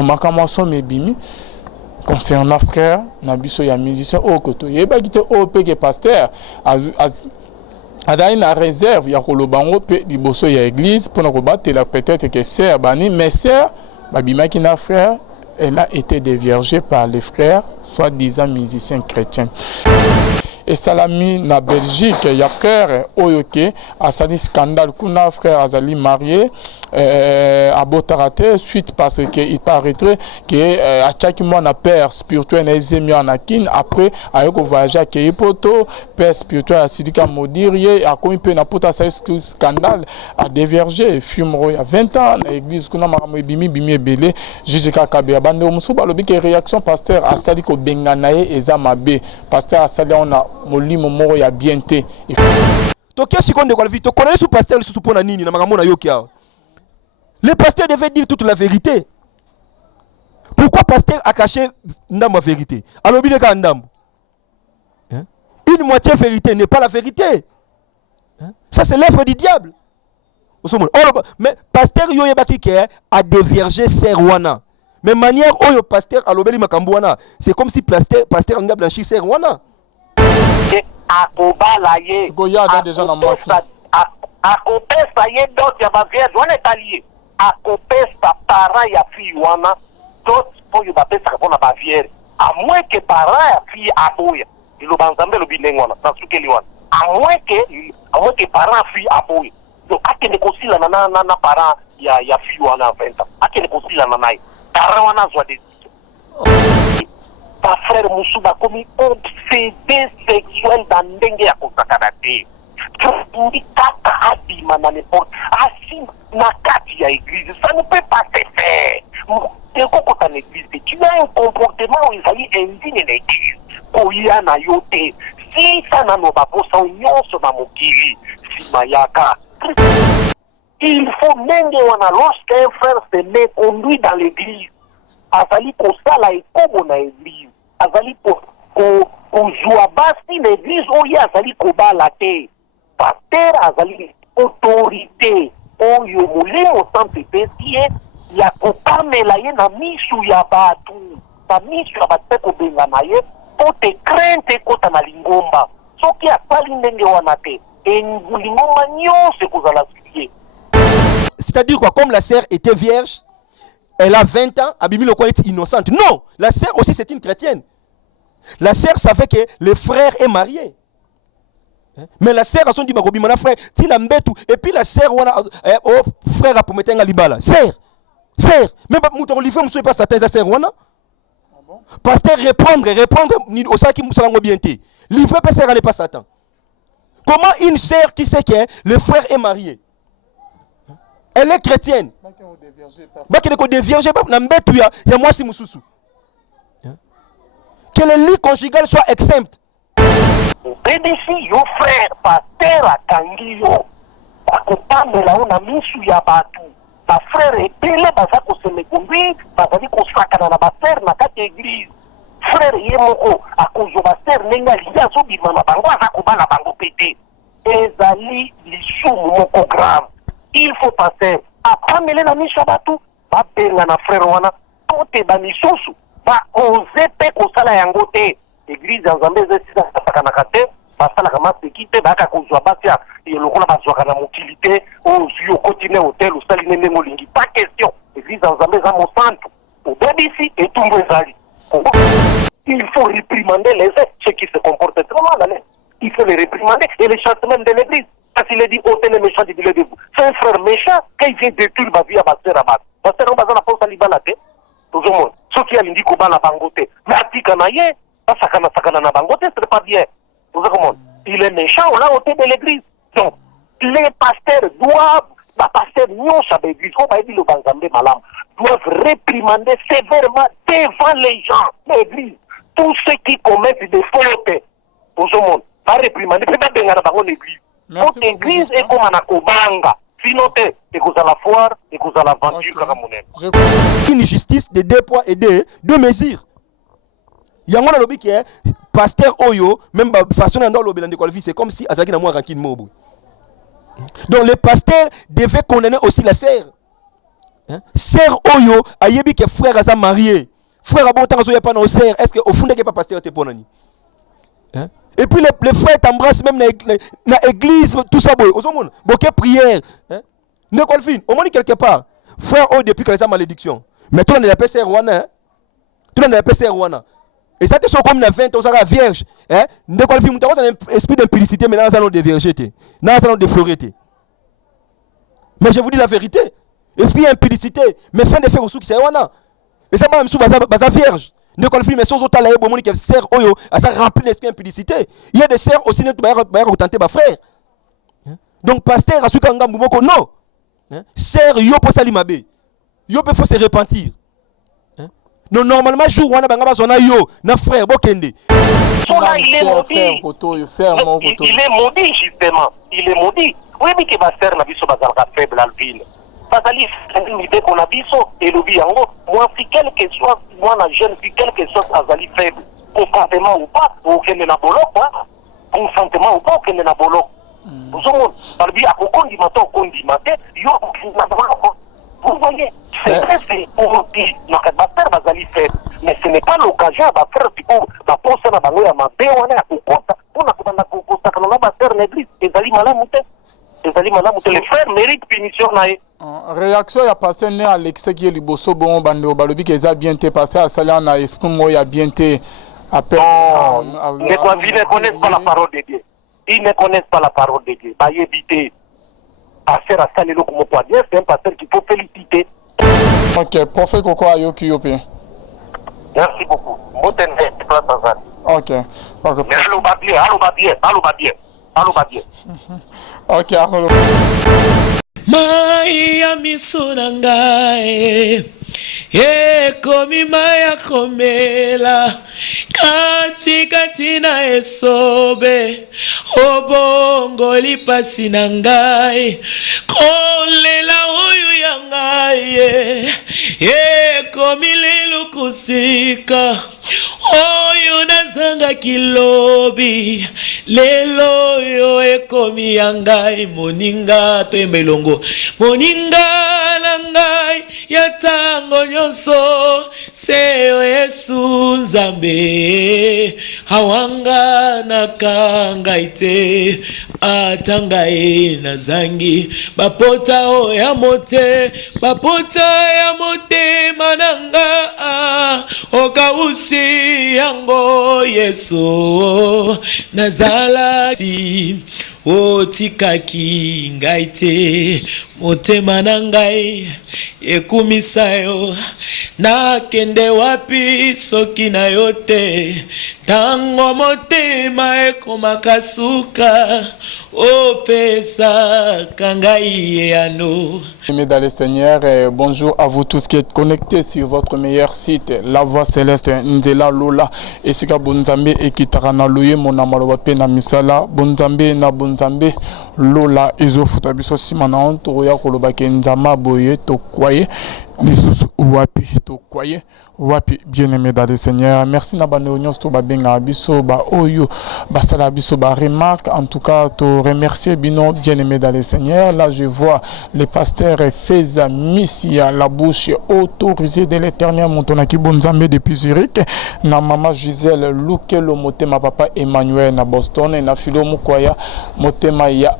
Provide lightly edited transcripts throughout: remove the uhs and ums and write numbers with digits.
donc makamaso mebimi concernant frère nabiso ya musicien au koto yeba kite au peke pasteur adai na réserve ya kolobango pe liboso ya église pour ko batela peut-être que sœur bani mais sœur babimaki na frère elle a été déviergée par les frères soi-disant musiciens chrétiens. Et salami na Belgique, il y a frère Oyoke, a sali scandale, kuna frère Azali marié, à Botarate, suite parce qu'il paraîtrait que à chaque mois na père spirituel na ezemi anakin, après avec au voyage à Keipoto, père spirituel à Sidika Modirie, a commis peu na pota sa scandale, a dévergé, fumero il y a 20 ans, na église kuna maramo bimi bimi belé, jijika kabe abande musuba lobi que réaction pasteur a sali ko benganaye ezamabe, pasteur a sali on a molimo moko ya bienté. Tokia sikonde kwa vie, to connais sous pasteur sous pona nini na makambo na yokia. Le pasteur devait dire toute la vérité. Pourquoi pasteur a caché ndam la vérité? Alors bien ka ndam. Une moitié vérité n'est pas la vérité. Ça c'est l'œuvre du diable. Mais pasteur yo yebaki ke a déviergé Serwana. Mais manière oyo pasteur alobeli makambo wana, c'est comme si pasteur nga blanchi Serwana. Akobala ye akopesa ye dot ya bavierge wana etalie akopesa para ya fille wana dot oyo bapesaka mpona bavierge à moins que para ya fille aboya iloba nzambe elobi ndenge wana nasukeli wana à moins que para ya fille aboya donc akende kosilana na para ya fille wana ya 20 ans akende kosilana naye para wana azwa décision. Ta frère Moussouba comme obsédé sexuel dans ndenge ya kosakana te. Tu kaka abima na n'importe assis na kati ya église, ça ne peut pas se faire. Tu es en église, tu as un comportement où il s'agit indigne en église. Koya na yote. Si ça n'a pas besoin nyonso na mokili, si mayaka. Il faut même lorsqu'un frère se met conduit dans l'église, azali kosala ekobo na église. Azali kozwa basi na église oyo azali kobala te. Pasteur azali autorité oyo molimo santo epesi ye ya kopamela ye na misu ya bato. Na misu ya bato mpe kobenga na ye po te crainte ekota na lingomba. Soki asali ndenge wana te, lingomba nyonso ekozala suye. C'est-à-dire quoi, comme la sœur était vierge, elle a 20 ans, Abimi le est innocente. Non, la sœur aussi c'est une chrétienne. La sœur savait que le frère est marié. Mais la sœur a son dit ma frère, et puis la sœur oh frère a prometté un libala. Sœur, même mon livre ne pas Satan, sœur wana. Pasteur répondre au sein qui nous bien été. Livre pas sœur n'est pas Satan. Comment une sœur qui sait que le frère est marié? Elle est chrétienne. Que le lit conjugal soit exempt. BBC, yo frère, pasteur a kangio. Akopamela ona misu ya batu. Ba frère epele baza ko se mekumbi, bazali ko sakana na ba frère na kati église. Frère ye moko akozo ba frère nenga liya so bima na bango aza ko bana bango pété. Ezali lisumu moko grave. Il faut passer à pamela na misu ya batu, ba benga na frère wana, pote ba misusu. Ba oze pe kosala yango te. Église en Zambie zesisa sakana te, basala kama sekite baka kozwa basia et lokola bazwa kana motilité au yo continue hôtel ou sali nene molingi pas question. Église en Zambie za mo santo. Au BBC et tout ezali. Il faut réprimander ceux qui se comportent trop mal. Il faut les réprimander et les châtiments de l'église. Parce qu'il est dit hôtel est méchant, il est debout. C'est un frère méchant qui vient détruire ma vie à Basser Rabat. Basser Rabat na posa libala te. Tout le monde. Ceux qui a l'indiqué au bas la bangote. Mais atika na ye. Sakana na bangote, ce n'est pas bien. Vous savez comment? Il est méchant, on l'a ôté de l'église. Donc, les pasteurs doivent, la pasteur non à l'église, on va dire le banzambe malam, doivent réprimander sévèrement devant les gens, l'église, tous ceux qui commettent des fautes. Tout le monde, va réprimander, peut-être bien dans l'église. Votre église est comme un akobanga. Sinon, et que à la foire, et que à la venture, comme on une justice de deux poids et deux mesures. Yango na lobi ki pasteur oyo même façon na lobi la vie c'est comme si azaki na moi rancune mobo. Donc le pasteur devait condamner aussi la sœur. Sœur Oyo, ayebi que frère a marié. Frère a bon temps à pas nos sœurs. Est-ce que au fond n'est pas pasteur te ponani? Et puis les frères t'embrassent même dans l'église, tout ça. Beaucoup prière. Ne confine. Au moins quelque part. Frère Oyo depuis que les malédiction. Mais tout le monde est appelé sœur Rwanda. Tout le monde est appelé sœur Rwanda. Et ça te sont comme la 20 ans, ça vierge. Ne confine. Tu as un esprit d'impudicité, mais dans un salon de viergeté. Dans un salon de florité. Mais je vous dis la vérité. Esprit d'impudicité. Mais fin de faire aussi qui c'est Rwanda. Et ça m'a même souvent basa vierge. Ne confine mais sans autant la bon qui sert Oyo, à ça rempli d'esprit d'impudicité. Il y a des sœurs aussi ne pas tenter ma frère. Donc pasteur asuka ngambu moko non. Sœur yo pour salimabe. Yo peut faut se repentir. Non normalement jour wana banga bazona yo na frère bokende. Cela il est maudit. Il est maudit justement. Il est maudit. Oui mais que va faire la biso bazalka faible alvine. Bazali une idée qu'on a biso et le biango. Moi si quel que soit moi la jeune si quel que soit azali faible. Consentement ou pas, ou kende na bolok quoi. Consentement ou pas kende na bolok. Vous savez, Balbi a kondi mato kondi maté, yo na bolok. Vous voyez, c'est vrai, c'est pour dire, mais ce n'est pas l'occasion de faire du coup, la poste na bango ya mabe wana ya kokota, pour na kutana kokota kana ba faire l'église, ezali malamu te. Ezali malamu te, les frères méritent punition na ye. Réaction ya pasteur né Alexis qui est liboso bon bande balobi que ça bien te pasteur sala na esprit mo ya bien te appel. Ils ne connaissent pas la parole de Dieu. Ils ne connaissent pas la parole de Dieu. Bah éviter. Pasteur Assalé Lokomo Poadier, c'est un pasteur qu'il faut féliciter. Ok, prophète Koko Ayoki Yopi. Merci beaucoup. Motende, place Azali. Ok. Mais allô Babier, allô Babier, allô Babier, allô Babier. Ok, allô. Maya misunangae. Ekomi maya komela kati na esobe obongo lipasi na ngai kolela oyo ya ngai ekomi lelo kusika oyo nazanga kilobi lelo yo ekomi ya ngai moninga to emelongo moninga na ngai ya tango nyonso seyo Yesu Nzambe awanga nakanga ite atangae nazangi bapota o ya mote mananga okausi yango Yesu nazala si otikaki ngai te motema na ngai ekumisa yo nakende wapi soki na yo te tango motema ekomaka suka opesa kangai yano. Mesdames et Seigneurs, bonjour à vous tous qui êtes connectés sur votre meilleur site, La Voix Céleste, Nzela Lola, et Sika Bonzambe et Kitarana Loye, mon amaloba na misala, Bonzambe na Bonzambe, Lola, Ezo Futabiso Simana, Antoroya Koloba Kenzama Boye, Tokwaye, Lisusu Wapi, Tokwaye, Wapi, bien-aimé dans le Seigneur. Merci na bande union sto ba benga biso ba oyo ba sala biso ba remarque en tout cas te remercier bino bien-aimé dans le Seigneur. Là je vois le pasteur Feza Missia la bouche autorisée de l'Éternel montonaki bonzambe depuis Zurich na maman Gisèle Lukelo motema papa Emmanuel na Boston na filo mukwaya motema ya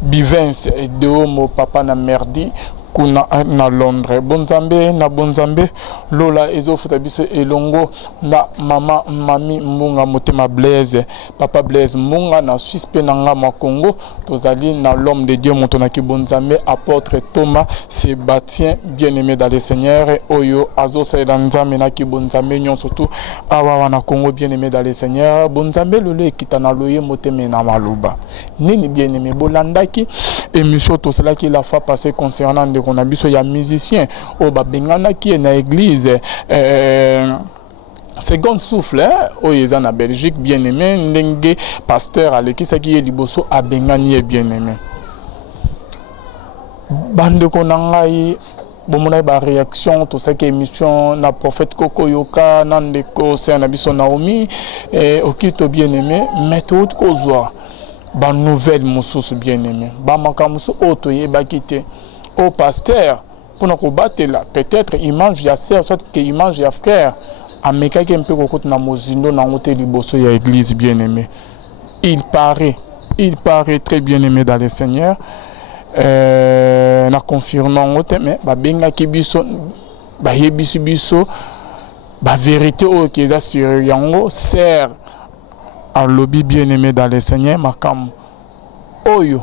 Bivens et de mo papa na Merdi kuna na Londres. Bonzambe na Bonzambe Lola ezofuta biso elongo na mama mami Mbunga motema Blaise papa Blaise Mbunga na Suisse pe na ngama Congo tozali na l'homme de Dieu montonaki Bonzambe apôtre Thomas Sébastien bien-aimé dans le Seigneur oyo azosaela nzambe na ki Bonzambe nyon surtout awa na Congo bien-aimé dans le Seigneur Bonzambe lolo ekitana loye motema na maluba nini bien-aimé bolandaki émission to cela qui la fois passée concernant on a besoin de musiciens au babengana qui est dans l'église second souffle au yeza na Belgique bien aimé ndenge pasteur Alexis qui est liboso a bengani bien aimé bande konangai bomona ba réaction to ça qui émission na prophète Koko Yoka nandeko c'est na biso Naomi et okito bien aimé mais tout kozwa ba nouvelle mususu bien aimé ba makamusu oto yeba kité au pasteur pour combattre là peut-être image ya sœur soit que image ya frère ameka qui un peu kokota na mozindo na ngote liboso ya église bien-aimé. Il paraît très bien-aimé dans le Seigneur. Na confirmant ngote mais ba benga ki biso ba yebisi biso ba vérité o keza sur yango sert à lobby bien-aimé dans le Seigneur makam oyo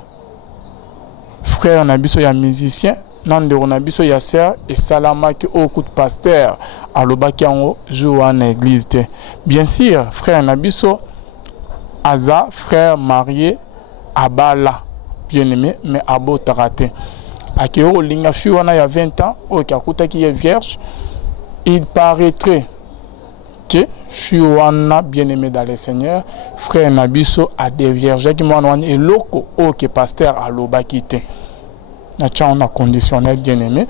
frère na biso ya musicien nandeko na biso ya sœur et salamaki au coup de pasteur à lobaki yango jour na église te. Bien sûr frère na biso aza frère marié abala bien-aimé mais abo tarate akeo linga fi wana ya 20 ans o kakuta qui est vierge. Il paraîtrait que Fiona bien-aimé dans le Seigneur frère Nabiso a des vierges qui m'ont et loco au que pasteur à l'obakité na tchana conditionnel bien-aimé.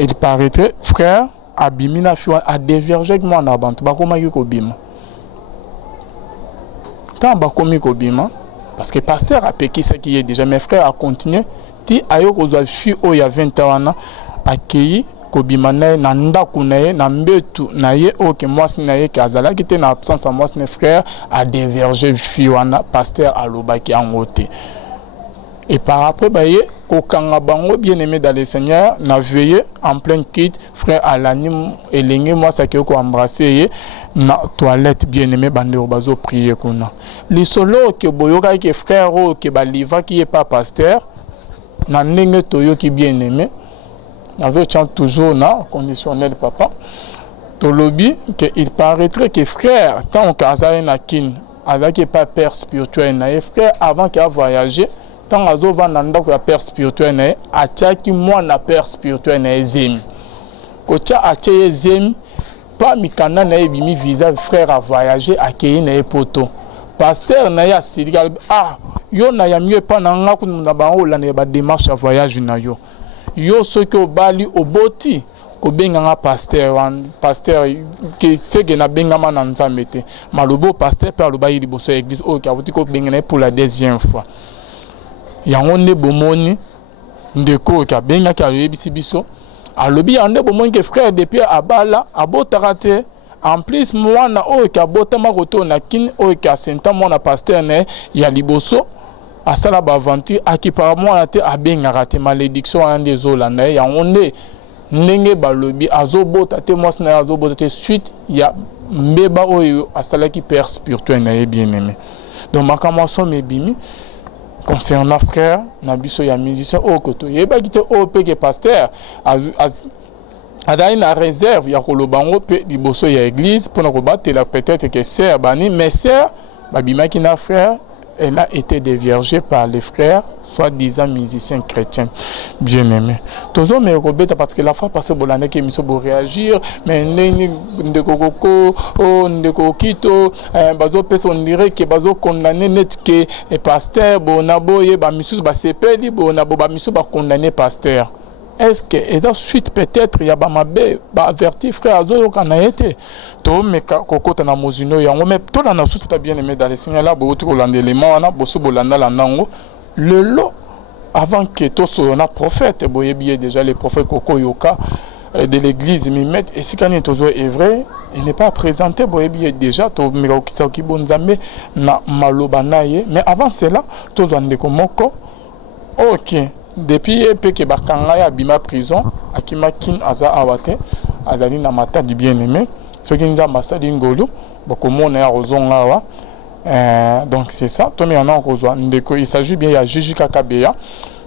Il paraîtrait frère Abimina Fiona a des vierges qui m'ont abantu bakoma yuko bima tant bakomi ko bima parce que pasteur a péki ça qui est déjà mes frères a continué ti ayo kozwa fi o ya 20 ans accueilli kobima na na ndaku na ye na mbetu na ye oke mwasi na ye kazala kite na absence à mwasi ne frère a dévergé fi wana pasteur alobaki angote et par après ba ye kokanga bango bien-aimé dans le Seigneur na veillé en plein kit frère Alani elenge moi ça ko embrasser ye na toilette bien-aimé bande bazo prier kuna lisolo ke boyoka ke frère o ke ba liva qui est pas pasteur na ndenge toyo ki bien-aimé avec toujours na conditionnel papa to lobby que il paraîtrait que frère tant qu'azay na kin avec pas père spirituel na frère avant qu'il a voyagé tant azo vanda ndako ya père spirituel na achaki moi na père spirituel na zemi kocha ache zemi pas mikana na bimi visa frère a voyager akei na poto pasteur na ya sidika yo na ya mieux pas na ngaku na bango la na ba démarche à voyage na yo yo ce que bali oboti ko benga pasteur qui fait que na benga na nzambe te malobo pasteur par le bayi liboso église o ka ko benga pour la deuxième fois yango ne bomoni ndeko ka benga ka yebisi biso alobi ande bomoni que frère depuis abala abotarate en plus moi na o ka botama koto na kin o ka senta moi na pasteur ne ya liboso asala ba aventure akiparamo na te abenga te malédiction en des olanda ya onde ndenge balobi azobota te moi na azobota te suite ya mbeba oyo asala ki père spirituel na bien-aimé. Donc makamaso mebimi concernant frère na biso ya musicien o koto yeba kite o pe ke pasteur a une réserve ya kolobango pe liboso ya église pour na kobatela peut-être que sœur bani mais sœur babimaki na frère. Elle a été déviergée par les frères, soi-disant musiciens chrétiens bien-aimés. Toujours mais robeta parce que la fois passée bolane que miso bo réagir mais ndeko koko o ndeko kito bazo pesa on dirait que bazo condamner net que pasteur bonabo ye ba misus ba sepeli bonabo ba misu ba condamner pasteur. Est-ce que et dans suite peut-être il y a ba mabe ba averti frère azo kana été to me kokota na mozino yango mais to na suite ta bien-aimé dans le Seigneur là bo to kolanda élément wana bo so bolanda la nango le lot avant que to so na prophète boyebi déjà les prophètes koko yoka de l'église mimet et si quand tozo est vrai il n'est pas présenté boyebi déjà to me kokisa ki bonzambe na maloba naye mais avant cela tozo ndeko moko OK. Depuis que bakanga ya bima prison akima kin aza awate azali na mata di bien-aimé ce qui nza masadi ngolo bakomona ya rozonga wa donc c'est ça to me yana kozwa ndeko il s'agit bien ya Jiji Kakabeya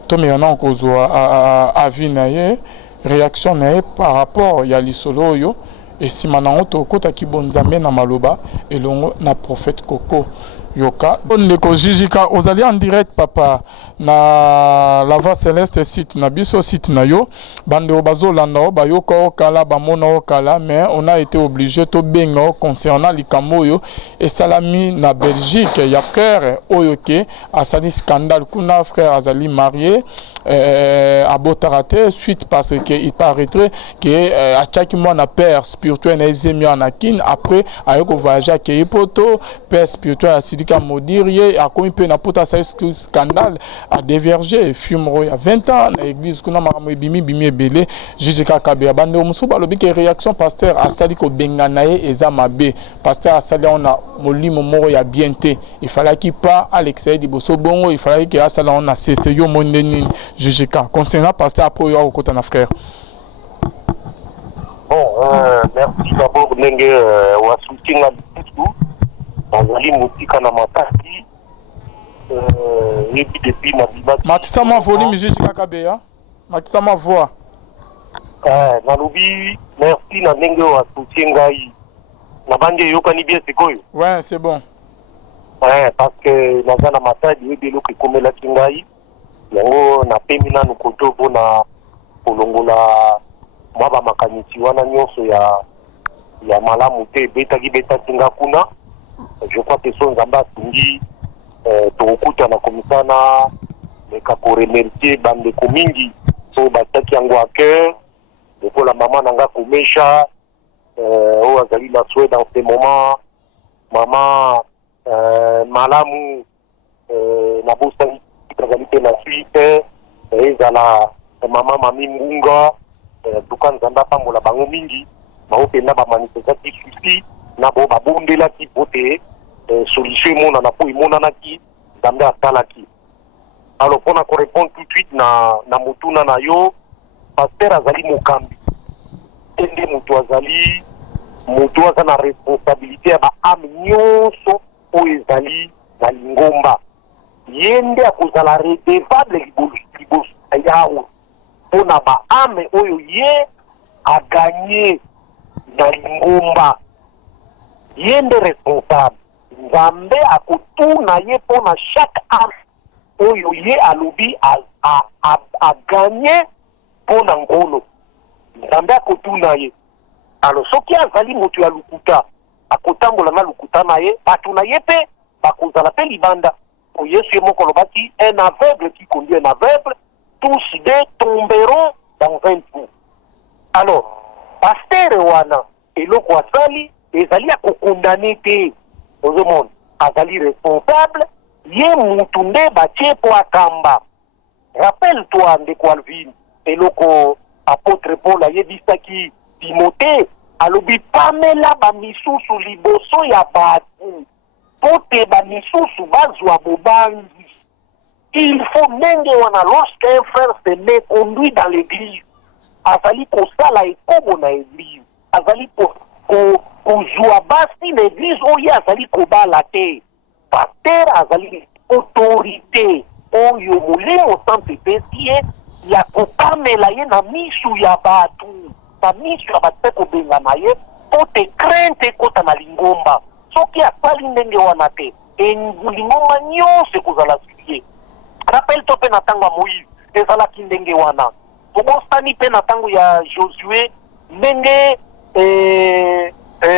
to me yana kozwa avis na ye réaction na ye par rapport ya lisolo yo et si manango to kota ki bonzambe na maloba elongo na prophète Koko yoka ndeko Jijika ozali en direct papa na Lava Céleste site na biso site na yo bande bazolanda ba yoka okala ba mona okala mais on a été obligé to benga concernant likambo yo et salami na Belgique ya frère oyoke asali scandale kuna frère azali marié abotarate suite parce que il paraîtrait que à chaque mois na père spirituel na ezemi anakin après ayoko voyager ke ipoto père spirituel asidi tika modire ye akomi pe na pota sa scandale a déverger fumero ya 20 ans na église kuna makambo ebimi bimi ebele juge Kakabe bande musu balobi ke réaction pasteur asali ko bengana ye eza mabe pasteur asali on a molimo moko ya bienté il fallait qu'il pas Alex Liboso bongo il fallait que asali on a cessé yo mondeni juge K concernant pasteur après yo okota na frère. Bon, merci d'abord Nenge wa soutien tout. Azali mutika na mataki depuis ma bibaki. Matisa ma volume juge Kakabe ya. Matisa ma voix. Nalobi merci na Nenge wa soutien ngai. Na bande yokani bien sikoyo. Ouais, c'est bon. Ouais, parce que naza na matadi ebelo ke komela kingai. Yango na pemi na nukoto pona kolongola mwa makanisi wana nyonso ya malamu te beta tinga kuna. Je crois que son zamba tingi tokuta na komisana meka ko remercier bande komingi so bataki yango à cœur pour la maman nanga komesha o azali na souhait dans ce moment maman malamu na bosa azali pe na suite ezala maman mami munga dukan zanda pambola bango mingi baopenda ba manifestation susi na bo babundela ki bote solution mona na po imona ki zanda atalaki. Alors pour na répondre tout de suite na mutuna na yo pasteur azali mokambi tende mutu azali na responsabilité ya ba ame nyonso o ezali na lingomba yende akozala redevable liboso yawo pona ba ame oyo ye a gagné na lingomba yende responsable nzambe akotuna ye pona chaque ame oyo ye alobi a gagné pona ngolo nzambe akotuna ye. Alors soki azali moto ya lukuta akotambola na lukuta na ye batu na ye pe bakozala pe libanda o Yesu ye moko lobaki un aveugle qui conduit un aveugle tous deux tomberont dans un trou. Alors pasteur wana eloko asali ezali ya kokondane te ozomona azali responsable ye mutu nde batie po akamba. Rappelle-toi ndeko Alvin eloko apôtre Paul ayebisaki Timothée alobi pamela bamisusu liboso ya batu po te bamisusu bazwa bobangi. Il faut ndenge wana lorsqu'un frère se met conduit dans l'église azali kosala ekobo na église azali kozwa basi na église oyo azali kobala te paster azali autorité oyo molimo santo epesi ye ya kopamela ye na misu ya batu na misu ya batu pe kobengana ye po te crainte ekota na lingomba soki asali ndenge wana te lingomba nyonso ekozala suye. Rappelle to pe na ntango ya Moïse ezalaki ndenge wana tobosani pe na ntango ya Josué ndenge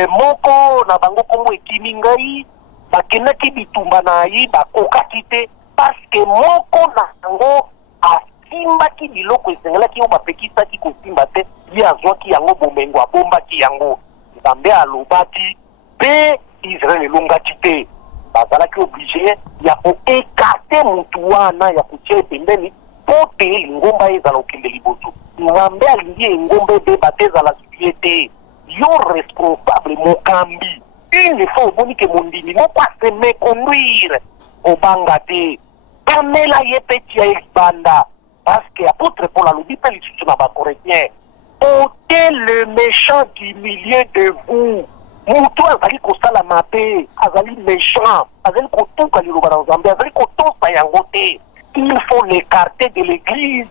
moko na bango kombo ekimi ngai bakendaki bitumba na ye bakokaki te paske moko na yango asimbaki biloko esengelaki oyo bapekisaki kosimba te ye azwaki yango bomengo abombaki yango nzambe alobaki mpe Israel elongaki te bazalaki oblige ya koekarte mutu wana ya kotia pembeni po te lingomba ezala okende liboso. Nzambe alingi engomba ebeba te ezala suye te yo responsable mokambi une fois oboni ke mondimi moko ase me conduire obanga te pamela ye pe tia ebanda parce que apôtre Paul alobi pe lisusu na bacorinthien ôtez le méchant du milieu de vous. Mutu azali kosala mabe azali méchant azali kotuka liloba na Nzambe azali kotosa yango te. Il faut l'écarter de l'église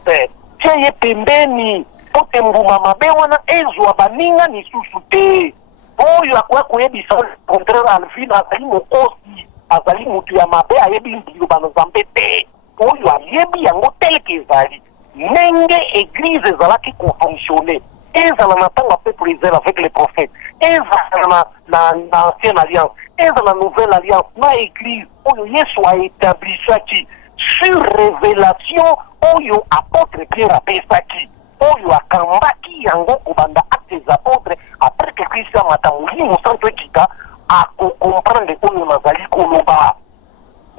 tia ye pembeni po te mbuma mabe wana ezwa baninga misusu te oyo akoya koyebisa contraire Alvin azali mokosi azali mutu ya mabe ayebi liloba na Nzambe te oyo ayebi yango tel que ezali ndenge église ezalaki kofonctionner ezala na ntango ya peuple Israël avec les prophètes ezala na ancienne alliance ezala na nouvelle alliance na église oyo Yesu aétablisaki sur révélation oyo apôtre Pierre apesaki oyo akambaki yango kobanda acte des apôtres après que Christ amata molimo santo ekita akocomprendre oyo nazali koloba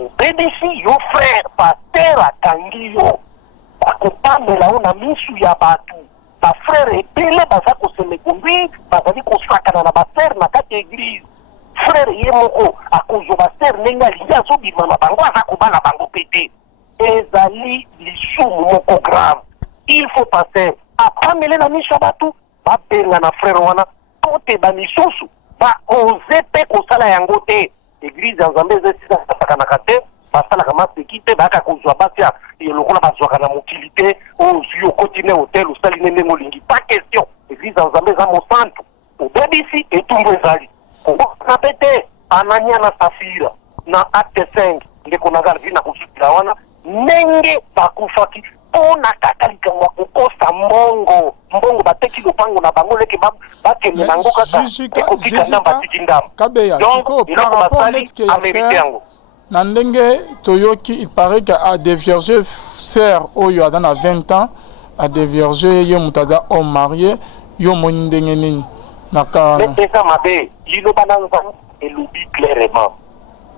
obedisi yo frère paster akangi yo bakopamela yo na misu ya bato bafrère ebele baza kosemekonduire bazali kosakana na basere na kati ya eglise frère ye moko akozwa basere ndenge alingi azobima na bango aza kobala bango pete ezali lisumu moko grave. Il faut passer apamele na misu ya bato babenga na frère wana to te bamisusu baoze mpe kosala yango te. Église ya Nzambe ezesisakanaka te basalaka maseki te bayaka kozwa basi ya lokola bazwaka na mokili te ozwi okoti ne hotel osali ne ndenge olingi pas question. Église ya Nzambe eza mosantu obebisi etumbu ezali kobosana mpe te. Anania na Safira na acte 5 ndeko na ngai na kosutila wana ndenge bakufaki mpona kaka likambo ya kokosa mbongo bateki lopango na bango leke bakende nango kaka ekotika ndamba atiki ndamba. Donc iloko basali amerite yango na ndenge toyoki. Il paraît qu'à des vierges sœurs oyo aza na 20 ans à des vierges ye moto aza homme marié yo moni ndenge nini nakana eza mabe liloba na Nzambe elobi clairement.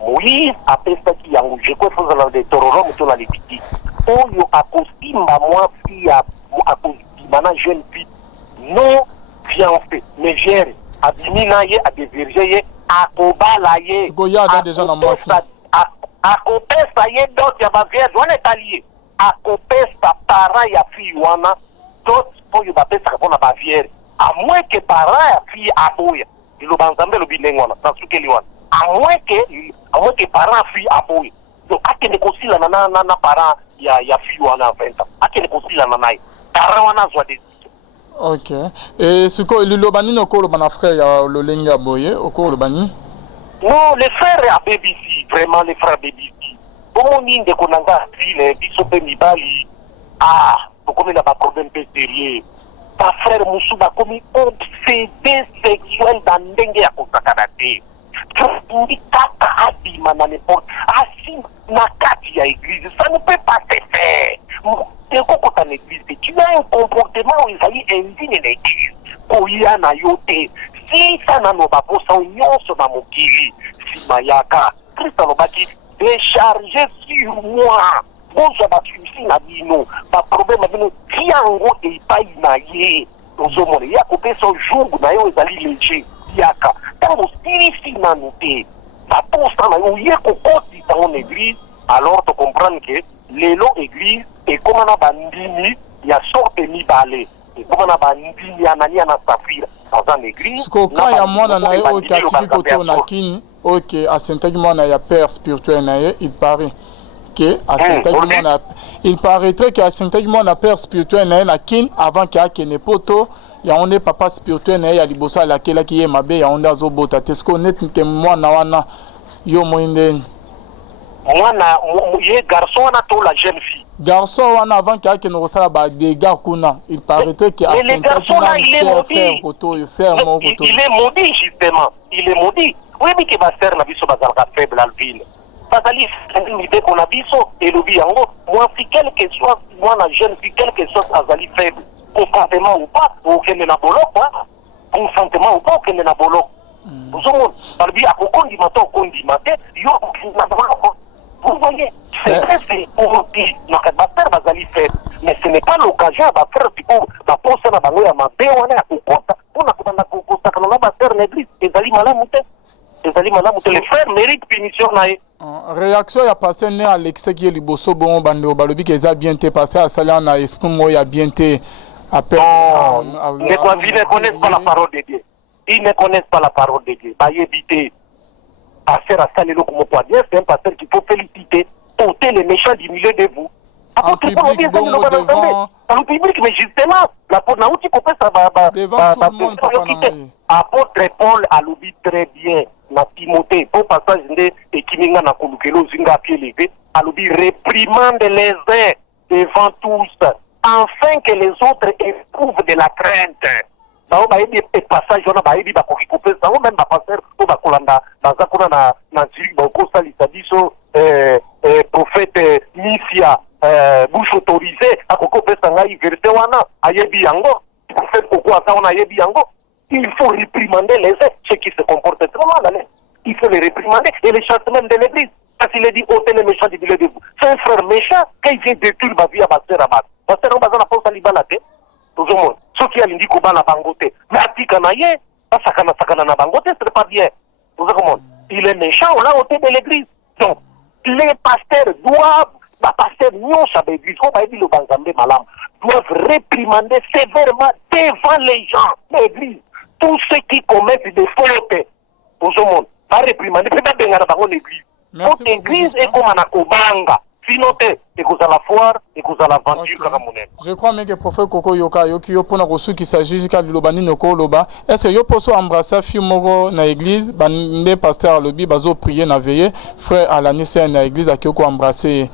Moïse apesaki yango jekwefozala de tororo moto na libiti oyo akosimba mwasi ya akosimba na jeune fille non fiancé megere abimi na ye adeverge ye akobala ye akopesa ye dot ya bavierge wana etali ye akopesa para ya fille wana dot oyo bapesaka mpona bavierge amwe ke para ya fille aboya liloba Nzambe elobi ndenge wana nasukeli wana amwe ke para fille aboya. Donc akende kosilana na para ya fille wana 20 ans akende kosilana naye para wana azwa décision. Ok. Et siko liloba nini okoloba na frère ya lolenge aboye okoloba nini? Non, les frères à BBC, vraiment les frères BBC. Comment ni ndeko nanga file biso pe mibali comme il a pas problème sérieux. Ta frère Moussou comme obsédé sexuel dans ndenge ya kosakana te. Tu kaka abima na n'importe asi na kati ya église, ça ne peut pas se faire. Quand tu église, tu as un comportement où il s'agit indigne de l'église. Koya na yote. Si ça n'a pas pour nyonso na mokili, si mayaka, Christ alobaki décharger sur moi. Bonjour ba susi na bino, ba problème bino kiango e pai na ye. Ozomone ya kopesa jour na yo ezali léger. Yaka. Tango si na noté. Ba posta na yo ye kokoti dans l'église, alors tu comprends que lelo église et comme na bandini ya sorte mibale. Et comme na bandini Anania na Safira. Dans une église, quand il y a moi na yo okatiki koto na kini, OK, à Saint-Agmon na ya père spirituel na ye, il paraît que à Saint-Agmon na il paraîtrait que à Saint-Agmon na père spirituel na kini avant qu'il y ait kenepoto, ya on est papa spirituel na ya liboso la kela ki ye mabe ya on azo bota te sko net ke moi na wana yo moinde mwana ye garçon na to la jeune fille. Garçon wana avant qu'il y ait nos ba dégâts kuna, il paraîtrait que à Saint-Agmon il est maudit. Il est maudit justement. Il est maudit. Oui mais que va faire la biso bazalka faible la ville. Bazali ni be qu'on a biso et le biango moi si quelque soit moi la jeune fille quelque chose azali faible. Consentement ou pas, ou qu'elle n'a pas consentement ou pas, qu'elle n'a pas vous voyez, c'est vrai, c'est pour dire, mais ce n'est pas l'occasion de faire du coup, la poste na bango ya mabe wana ya kokota, pona kutanda kokota na ba faire l'église, ezali malamu te. Ezali malamu te, les frères méritent punition na ye. Réaction ya pasteur né Alexis qui liboso bon bande balobi que ça bien te pasteur asala na esprit mo ya bien te. Ils ne connaissent pas la parole de Dieu. Ils ne connaissent pas la parole de Dieu. Bah, éviter. Pasteur Assalelo comme Dieu, c'est un pasteur qu'il faut féliciter. Ôter les méchants du milieu de vous. En public, bon devant. En public, mais justement, la porte n'a pas ça. Devant tout le monde, apôtre Paul a l'oublié très bien. Na Timothée, au passage de Ekiminga na Kolukelo Zinga pied levé, a l'oublié réprimande les uns devant tous. Afin que les autres éprouvent de la crainte. Bao ba yebi passage on ba yebi ba ko couper ça même ba passer ko ba kolanda dans zakona na ziri ba ko sali sadiso prophète Misia bouche autorisée a ko couper ça ngai vérité wana ayebi yango prophète ko asa on ayebi yango. Il faut réprimander les ceux qui se comportent trop mal. Il faut les réprimander et les chasser même de l'église. Parce qu'il a dit, oh, t'es le méchant, il est vous. C'est un frère méchant, quand il vient détruire ma vie à ma sœur à ma. Ma sœur, on va la force à l'Ibala, tout le monde. Ceux qui a l'indiqué au bas la bangote. Mais à Tikanaye, pas sakana na bangote, ce n'est pas bien. Tout le monde. Il est méchant, on l'a ôté de l'église. Donc, les pasteurs doivent, les pasteurs nyonsa de l'église, on va dire le bangambe malam, doivent réprimander sévèrement devant les gens, l'église, tous ceux qui commettent des fautes. Tout le monde. Va réprimander, peut-être bien dans l'église. Toute église est comme un akobanga. Sinon, et vous à la foire, et vous à l'aventure, okay. Je crois même que prophète Koko Yoka Yoki yo pona reçu qui s'agit de Lobani Noko Loba. Est-ce que yo posso embrasser Fimoro na église, bande pasteur à lobby, bazo prier na veiller, frère à la nisse na église à Kyoko embrasser.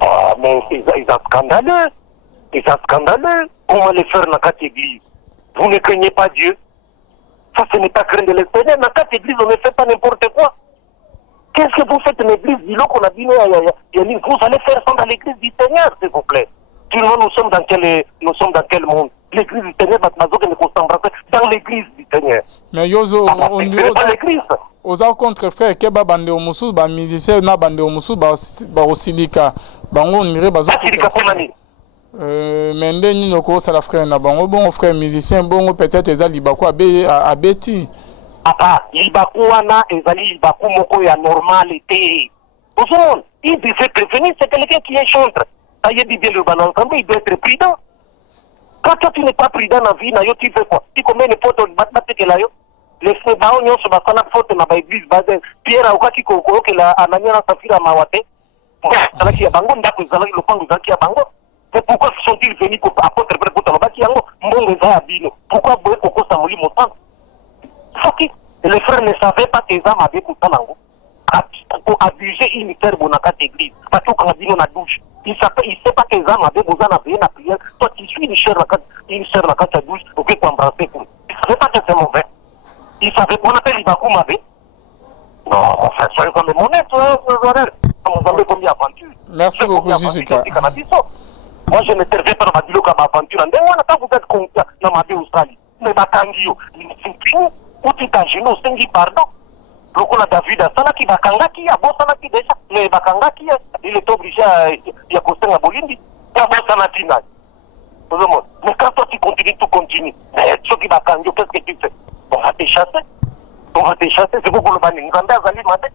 Ah, mais c'est scandaleux. C'est scandaleux. Comment les faire dans quatre églises? Vous ne craignez pas Dieu? Ça, ce n'est pas craindre de l'extérieur. Dans quatre églises, on ne fait pas n'importe quoi. Qu'est-ce que vous faites une église du lot qu'on a dit, vous allez faire ça dans l'église du Seigneur, s'il vous plaît. Nous sommes dans quel monde? L'église du Seigneur, dans l'église du Seigneur. Mais Yozo, on dit dans l'église. Aux contre frère, que ba bande omusu, ba musicien na bande omusu, ba osilika, bango on dirait bazo. Mais ndeni noko ça la frère na bango bon frère musicien bon peut-être ezali bako a beti. Papa, libaku wana ezali libaku moko ya normalité. Bonjour, il devait prévenir, c'est quelqu'un qui est chantre. Ça y est, dit bien le banan, il doit être prudent. Quand toi tu n'es pas prudent dans la vie, tu fais quoi? Tu combien de potes de battre que là yo? Les frères on se bat la faute dans l'église basée. Pierre au qui koko que la anania safira mawate. Ça là qui a bango ndako zala le pango zaki a bango. C'est pourquoi sont-ils venus pour apôtre pour ton baki yango mbongo za abino. Pourquoi boye koko samuli montant? Les frères ne savaient pas que les hommes avaient pour pour abuser une terre dans cette église. Parce qu'on a dit dans la douche. Il ne sait pas que les hommes avaient besoin de la prière. Toi, tu suis une sœur dans la douche pour que tu embrasses. Il ne savait pas que c'est mauvais. Il savait qu'on appelle l'Ibakou Mabé. Non, mon frère, soyez quand même honnête. On avez combien d'aventures? Merci beaucoup, Jessica. Moi, je ne servais pas dans ma ville comme aventure. Quand vous êtes confiant dans ma vie Australie, mais ma kangio, il ne uti kajino sengi pardon lokola David asala ki bakanga ki abosana ki déjà mais bakanga ki il est obligé ya kosenga bolindi ya bosana tina tout le monde. Mais quand toi tu continues mais ceux qui bakanga qu'est-ce que tu fais? On va te chasser c'est beaucoup le bani nganda azali mate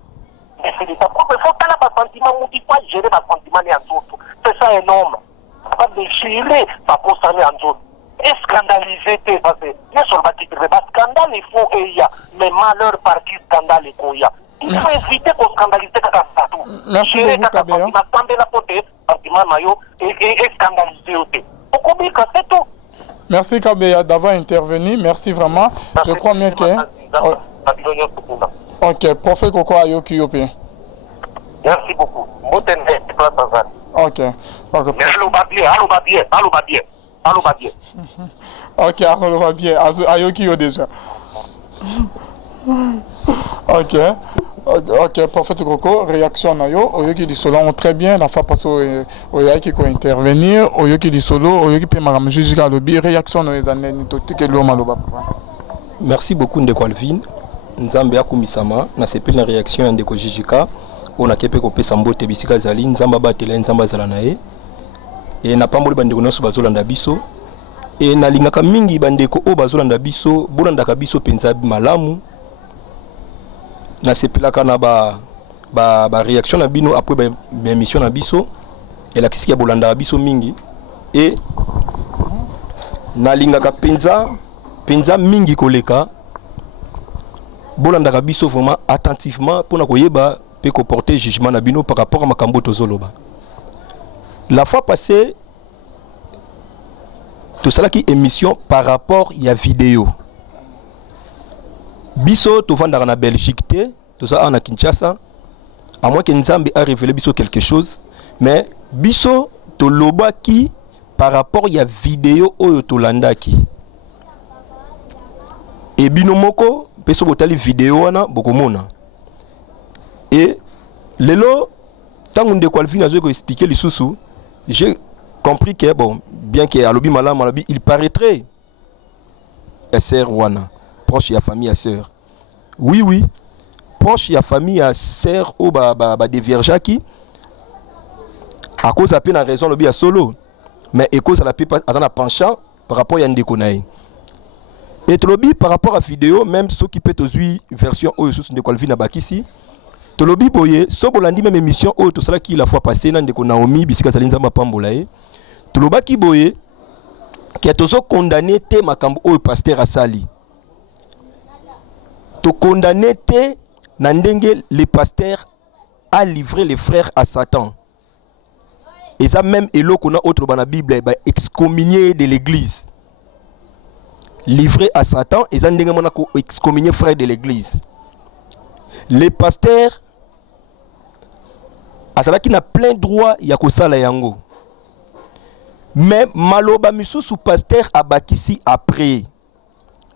mais c'est ta propre faut kala ba sentiment muti pas gérer ba sentiment ni anzoto c'est ça énorme pas de gérer ba posane anzoto. Et scandalisé, parce que bien sûr, scandale, il faut qu'il y a, mais malheur par qui scandale il faut y a. Il faut éviter qu'on scandalise partout. Merci beaucoup, Kabea. Merci, Kabea, d'avoir intervenu. Merci vraiment. Je crois bien que... Ok, prophète Koko Ayoki Yopi. Merci beaucoup. Ok. Allô, Babier. Ok, alors va bien. Ayoki yo déjà. Ok, prophète Koko, réaction na yo. Oyoki di solo très bien. La fois passée, Oyoki ko intervenir. Oyoki di solo, Oyoki pe maram jusqu'à lobby. Réaction na les années to tike lo maloba. Merci beaucoup Ndeko Alvin. Nzambe akumisama na sepeli na réaction Ndeko Jijika. On a kepe ko pesa mbote bisika zali nzamba batela nzamba zala na ye. Et na pamboli bandeko nyonso bazolanda biso et na lingaka mingi bandeko o bazolanda biso bolandaka biso penza malamu na sepelaka na ba réaction na bino après ba émission na biso et la kisiki ya bolanda biso mingi et na lingaka penza mingi koleka bolandaka biso vraiment attentivement pour na koyeba pe ko porter jugement na bino par rapport à makambo tozoloba. La fois passée, tout cela qui émission par rapport à la vidéo. Biso, tu vas dans la Belgique, tout ça en Kinshasa, à moins que Nzambe a révélé biso quelque chose, mais biso, tu loba qui par rapport à la vidéo ou tu landa qui. Et binomoko, peso botali vidéo na bokomona. Et lelo, tant qu'on de quoi le fin a expliqué les sous. J'ai compris que, bon, bien que Alobi Malam, il paraîtrait sœur Wana, proche de la famille à sœur. Oui, proche ya famille ya sœur ou déviergeaki à cause à peine en raison lobby à solo mais et cause à la plupart à un penchant par rapport à ndeko naï et lobby par rapport à vidéo même ceux qui peut aujourd'hui version ou sous ndeko alvina bakisi to lobby boye so bolandi même émission ou tout cela qui la fois passée na ndeko Naomi bisika zalinza mapambola e to lobaki boye qui a toujours condamné te makambo ou pasteur asali to condamné te na ndenge les pasteurs a livré les frères à Satan. Et ça même eloko na autre dans la Bible ba excommunié de l'église. Livré à Satan et ça ndenge mona ko excommunié frères de l'église. Les pasteurs asala qui na plein droit ya kosala yango. Mais maloba misusu pasteur abakisi après.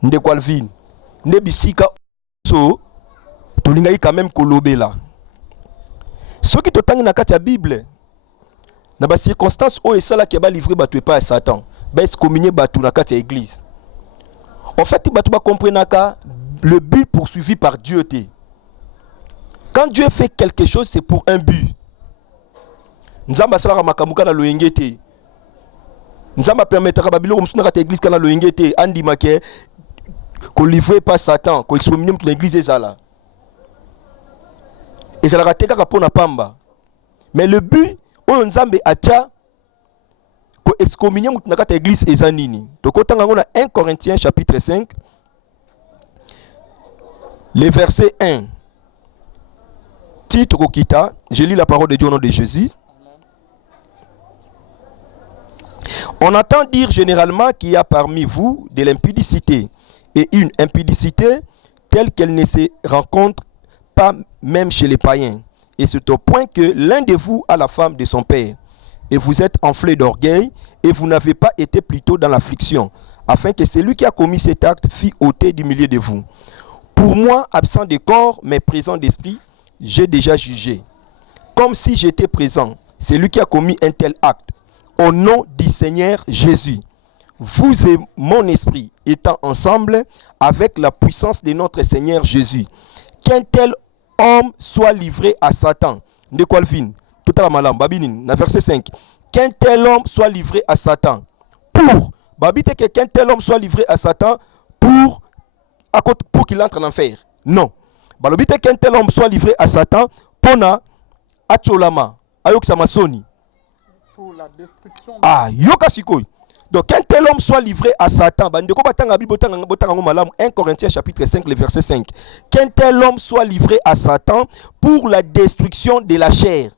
Ndeko Alvin. Nebisika so tolingai quand même kolobela. Ce qui totangi na kati ya Bible na ba circonstance o esala ki ba livrer batu pas à Satan ba excommunier batu na kati ya église. En fait batu ba comprenaka le but poursuivi par Dieu te. Quand Dieu fait quelque chose c'est pour un but. Nzamba sala makamuka na loyenge te. Nzamba permettra ba biloko msuna kati ya église kana loyenge te andi make ko livrer pas Satan ko excommunier toute l'église ezala. Et ça l'a raté pour na pamba. Mais le but, on Nzambe acha pour excommunier toute l'église ezanini. Donc autant on a 1 Corinthiens chapitre 5, le verset 1. Titre Kokita, je lis la parole de Dieu au nom de Jésus. On entend dire généralement qu'il y a parmi vous de l'impudicité et une impudicité telle qu'elle ne se rencontre pas même chez les païens. Et c'est au point que l'un de vous a la femme de son père. Et vous êtes enflé d'orgueil et vous n'avez pas été plutôt dans l'affliction, afin que celui qui a commis cet acte fût ôté du milieu de vous. Pour moi, absent de corps, mais présent d'esprit, j'ai déjà jugé. Comme si j'étais présent, celui qui a commis un tel acte, au nom du Seigneur Jésus, vous et mon esprit étant ensemble avec la puissance de notre Seigneur Jésus, qu'un tel homme soit livré à Satan. De quoi le fin? Tout à la malam, babinin, na verset 5. Qu'un tel homme soit livré à Satan. Pour, babite que qu'un tel homme soit livré à Satan pour qu'il entre en enfer. Non. Babite qu'un tel homme soit livré à Satan pour na acholama, ayok samasoni. Pour la destruction. Ah, yoka sikoi. Donc, qu'un tel homme soit livré à Satan. 1 Corinthiens chapitre 5, le verset 5. Qu'un tel homme soit livré à Satan pour la destruction de la chair,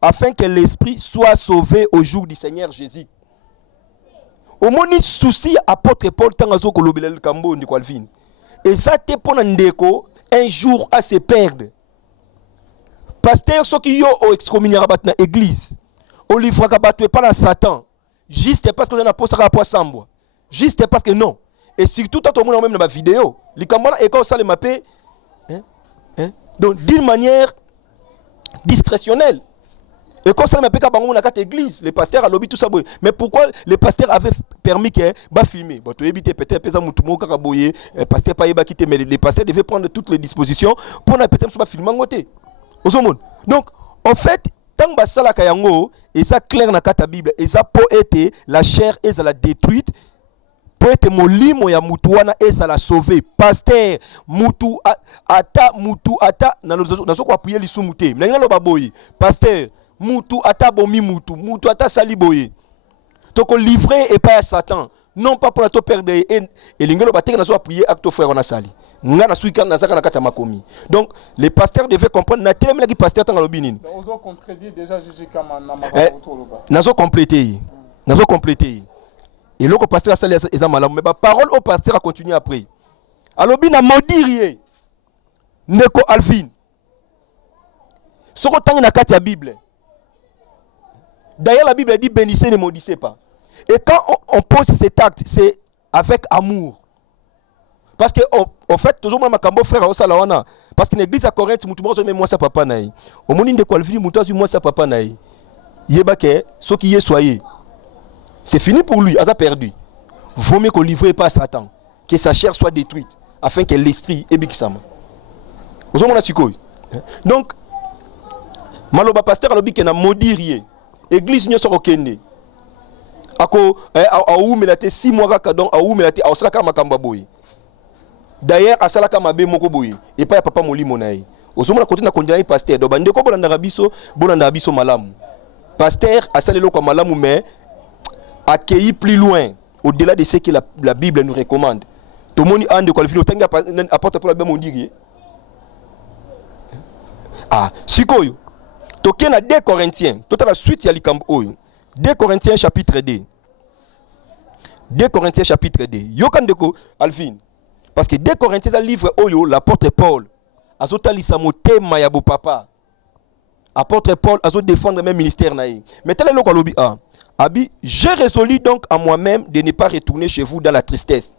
afin que l'esprit soit sauvé au jour du Seigneur Jésus. Au moni souci apôtre Paul tangazo kolobela le kambo ndiko alvin. Et ça te pona ndeko un jour à se perdre. Pasteur so ki yo o excommuniera bat na église. O livra ka batwe pas na Satan. Juste parce que vous avez posé un rapport sambo. Juste parce que non. Et surtout, tant que vous avez même dans ma vidéo, les camarades et quand ça les mappé, donc d'une manière discrétionnelle. Et quand ça les mappé, quand on a quatre églises, les pasteurs à lobby tout ça. Mais pourquoi les pasteurs avaient permis que bah filmer? Bon, tu évites peut-être pesant moutumo karaboye, pasteur pas yba quitter, mais les pasteurs devaient prendre toutes les dispositions pour ne peut-être pas filmer en côté. Donc, en fait. Tant que ça et ça clair dans la Bible et ça peut être la chair et ça la détruite peut être molimo ya mutuana et ça la sauver pasteur mutu ata nazo ko appuyer lisu muté mlinga lo baboyi pasteur mutu ata bomi mutu ata sali boye to ko livrer et pas à Satan non pas pour la to perdre et lingelo bateka nazo appuyer acte frère on a sali ngana suika na zaka na kata makomi. Donc les pasteurs devaient comprendre na tellement qui pasteur tanga lobinin. Ozo contredire déjà Jésus comme na nazo compléter. Nazo compléter. Et le pasteur a sali eza malamu mais ba parole au pasteur a continué après. Alobina modirie. Neko Alvin. Soko tanga na kata ya Bible. D'ailleurs la Bible dit bénissez ne maudissez pas. Et quand on pose cet acte, c'est avec amour. Parce que en fait toujours moi makambo frère au salawana parce que l'église à Corinthe mutu mo même moi sa papa naï au moni de qualifier mutu moi sa papa naï yebake ce qui est soyez c'est fini pour lui, il a perdu. Vaut mieux qu'on livre pas Satan, que sa chair soit détruite afin que l'esprit est bikisama. ozomona sikoyo. Donc maloba pasteur alobi ke na modirier église nyonso kokende ako aumela te 6 mois kaka, donc aumela te asalaka makambo boye. D'ailleurs asalaka mabe moko boye et pas ya papa molimo na ye. Ozomona côté na kondina pasteur do bande ko bolanda biso malamu. Pasteur asalelo kwa malamu mais accueilli plus loin au-delà de ce que la Bible nous recommande. Tout le monde a de qualifier autant apporte pour la Bible dire. Ah, sikoyo. Tokena 2 Corinthiens, toute la suite ya likambo oyo. 2 Corinthiens chapitre 2. 2 Corinthiens chapitre 2. Yokandeko Alvin. Parce que 2 Corinthiens, un livre oyo, l'apôtre Paul, azota lisamotema ya bo papa. Apôtre Paul, azo défendre même ministère naï. Mais tel est le kalobi a. Abi, j'ai résolu donc à moi-même de ne pas retourner chez vous dans la tristesse.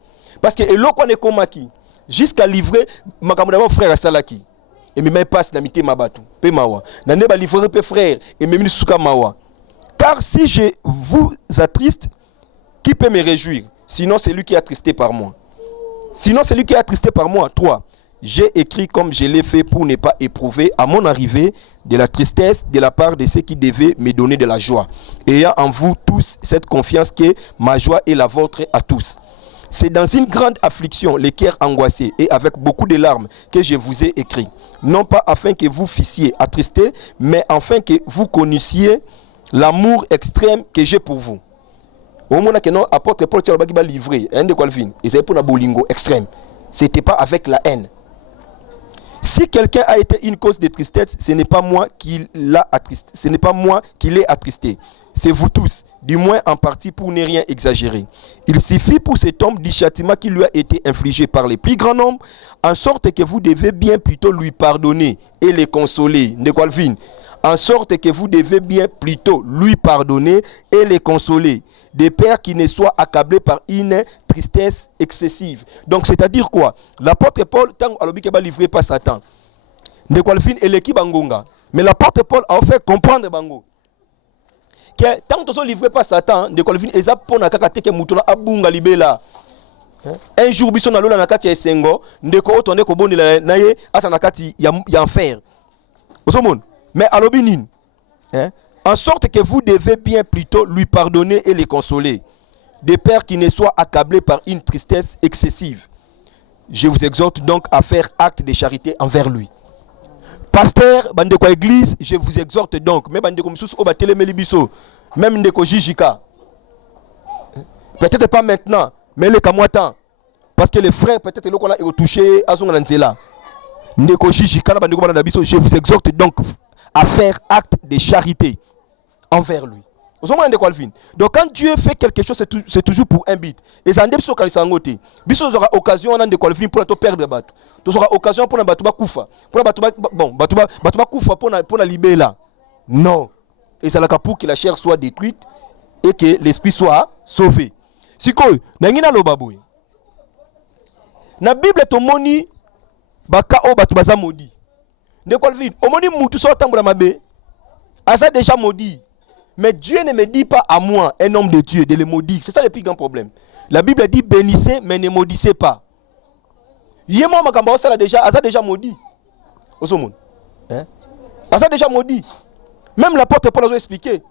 Parce que eloko ne komaki jusqu'à livrer makamudamo frère à Salaki. Et même passe n'amité mabatu. Pe mawa. Nane ba livrer pe frère et même suka mawa. Car si je vous attriste, qui peut me réjouir? Sinon c'est lui qui est attristé par moi. Sinon c'est lui qui est attristé par moi. 3. J'ai écrit comme je l'ai fait pour ne pas éprouver à mon arrivée de la tristesse de la part de ceux qui devaient me donner de la joie. Ayant en vous tous cette confiance que ma joie est la vôtre à tous. C'est dans une grande affliction, les cœurs angoissés et avec beaucoup de larmes que je vous ai écrit. Non pas afin que vous fissiez attristés, mais afin que vous connaissiez l'amour extrême que j'ai pour vous. Au moment que non, apôtre Paul va livrer un de Calvin, et c'est pour un bolingo extrême. C'était pas avec la haine. Si quelqu'un a été une cause de tristesse, ce n'est pas moi qui l'a attristé. Ce n'est pas moi qui l'ai attristé. C'est vous tous, du moins en partie pour ne rien exagérer. Il suffit pour cet homme du châtiment qui lui a été infligé par les plus grands nombres, en sorte que vous devez bien plutôt lui pardonner et le consoler. De Calvin. En sorte que vous devez bien plutôt lui pardonner et le consoler. Des pères qui ne soient accablés par une tristesse excessive. Donc c'est-à-dire quoi? L'apôtre Paul, tant qu'il va livrer pas Satan. De Calvin et l'équipe Bangonga. Mais l'apôtre Paul a fait comprendre Bango. Que tant que tu livré pas Satan, de Calvin, et ça pour nakaka teke mutuna abunga libela. Un jour biso na lola nakati ya sengo, ndeko otonde ko boni la naye asa nakati ya enfer. Osomon. Mais alobinin, en sorte que vous devez bien plutôt lui pardonner et le consoler, des pères qui ne soient accablés par une tristesse excessive. Je vous exhorte donc à faire acte de charité envers lui. Pasteur, bandeko église, je vous exhorte donc, même bandeko msusu oba telemeli biso, même ndeko jijika. Peut-être pas maintenant, mais le kamwatan, parce que les frères peut-être le qu'on a touché à son nzela. Ndeko jijika na bandeko bana biso, je vous exhorte donc à faire acte de charité envers lui. Donc quand Dieu fait quelque chose, c'est toujours pour un but. Et ça ne peut pas biso aura occasion de qualifier pour te perdre bateau. Tu auras occasion pour un bateau kufa. Pour un bateau bon, bateau kufa pour la libérer là. Non. Et c'est là pour que la chair soit détruite et que l'esprit soit sauvé. Si quoi, n'angina lo baboui. Na Bible to moni baka o bateau baza maudit. De qualifier. Au moni mutu so tambola mabe. Asa déjà maudit. Mais Dieu ne me dit pas à moi, un homme de Dieu, de le maudire. C'est ça le plus grand problème. La Bible dit bénissez, mais ne maudissez pas. Yéma makamba ça déjà maudit. Osomon. Ça déjà maudit. Même l'apôtre Paul a expliqué.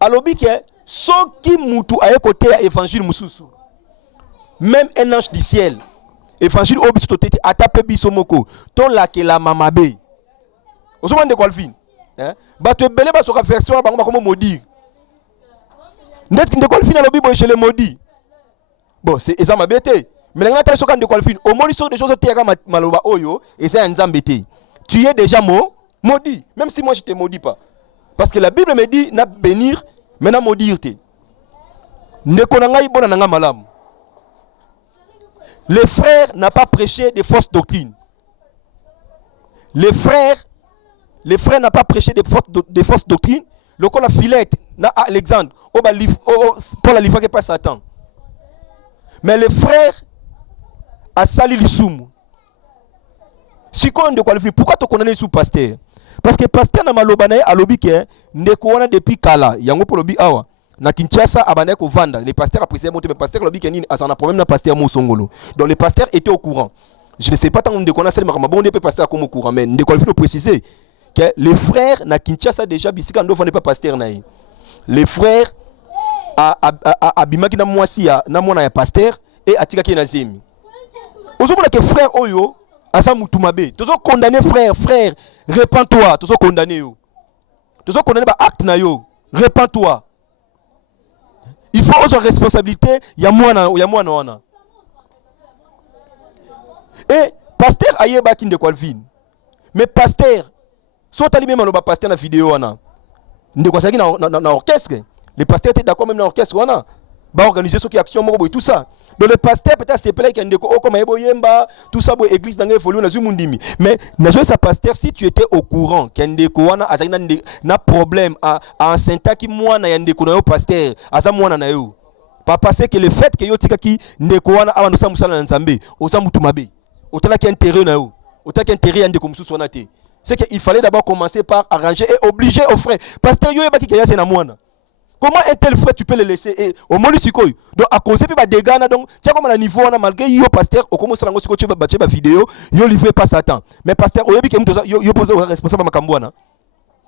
Alobi que ce qui mutu a écouté l'évangile mususu. Même un ange du ciel. Évangile obiso tete atape bisomoko. To la ke la mamabe. Osomon de Calvin. Bato belé ba soka version ba ngoma maudire. Net ki ndeko alfina lobi boy chez les maudits. Bon, c'est ça ma bête. Mais nga ta soka ndeko alfina au moins sur des choses teka maloba oyo et c'est un nzambete. Tu es déjà maudit, même si moi je te maudis pas. Parce que la Bible me dit na bénir, mais na maudire te. Ndeko na ngai bona nga malamu. Les frères n'ont pas prêché de fausses doctrines. Les frères n'ont pas prêché de fausses doctrines. Le col a Philette, na Alexandre, Paul a livré pas Satan. Mais les frères a sali l'issoum. Si on de qualifier, pourquoi tu connais sous pasteur? Parce que pasteur na malobanaye a lobi ke ndeko wana depuis kala. Yango pour lobi awa. Na Kinshasa abane ko vanda. Les pasteurs a précisé monter mais pasteur lobi ke nini asana problème na pasteur mo songolo. Donc les pasteurs étaient au courant. Je ne sais pas tant on déconne ça, mais on peut passer à comme au courant. Mais on déconne préciser que les frères na Kinshasa déjà bisika ndo n'est pas pasteur na. Les frères à bimaki na mwasi na mwana ya pasteur et atika ki na zemi. Ozomona que frère oyo asa mutumabe. Tozo condamner frère, répands-toi, tozo condamner yo. Tozo condamner ba acte na yo. Répands-toi. Il faut aussi responsabilité ya mwana wana. Et pasteur ayeba ki ndeko Alvin. Mais pasteur so tali même aloba pasteur na vidéo wana. Ndeko saki na orchestre. Les pasteurs étaient d'accord même dans l'orchestre wana. Ba organiser ce qui action moko et tout ça. Donc le pasteur peut-être c'est plaît qu'il ndeko comme ebo yemba tout ça bo église dans évolue na zumundimi. Mais na jouer sa pasteur si tu étais au courant qu'il ndeko wana azaki na problème à enceinte ki mwana ya ndeko na yo pasteur aza mwana na yo. Pas passer que le fait que yo tika ki ndeko wana aba sa musala na nzambe osa mutu mabe. Otala ki intérêt na yo. Otala ki intérêt ya ndeko mususu wana te. C'est qu'il fallait d'abord commencer par arranger et obliger aux frères. Pasteur yo yeba ki kaya c'est na mwana. Comment un tel frère tu peux le laisser et au moins sikoy donc à cause de dégâts donc tiens comme à niveau on a malgré yo pasteur au commence à lancer tu vas battre vidéo yo livré pas Satan mais pasteur oyebi ke mtu yo pose responsable makambwana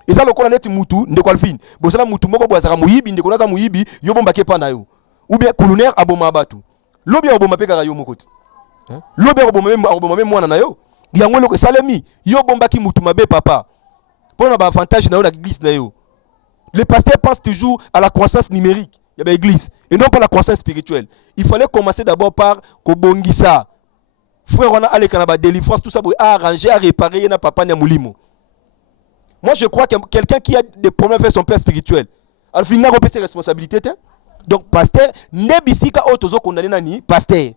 et ça le ko na net mutu ndeko Alvin bo sala mutu moko bo azaka muyibi ndeko na za muyibi yo bomba ke pa na yo ou bien colonel aboma batu lobi aboma pe kaka yo moko lobi aboma même mwana na yo yango le ko salemi yo bomba ki mutu mabe papa pour na ba avantage na yo la glisse na yo. Les pasteurs pensent toujours à la croissance numérique, il y a l'église, et non pas la croissance spirituelle. Il fallait commencer d'abord par Kobongisa. Frère, on a allé kanaba délivrance, tout ça pour arranger, à réparer, il n'y a pas de moulimo. Moi, je crois que quelqu'un qui a des problèmes avec son père spirituel, alors il n'a pas ses responsabilités. Donc, pasteur, nebisika otozo condamné nani, pasteur.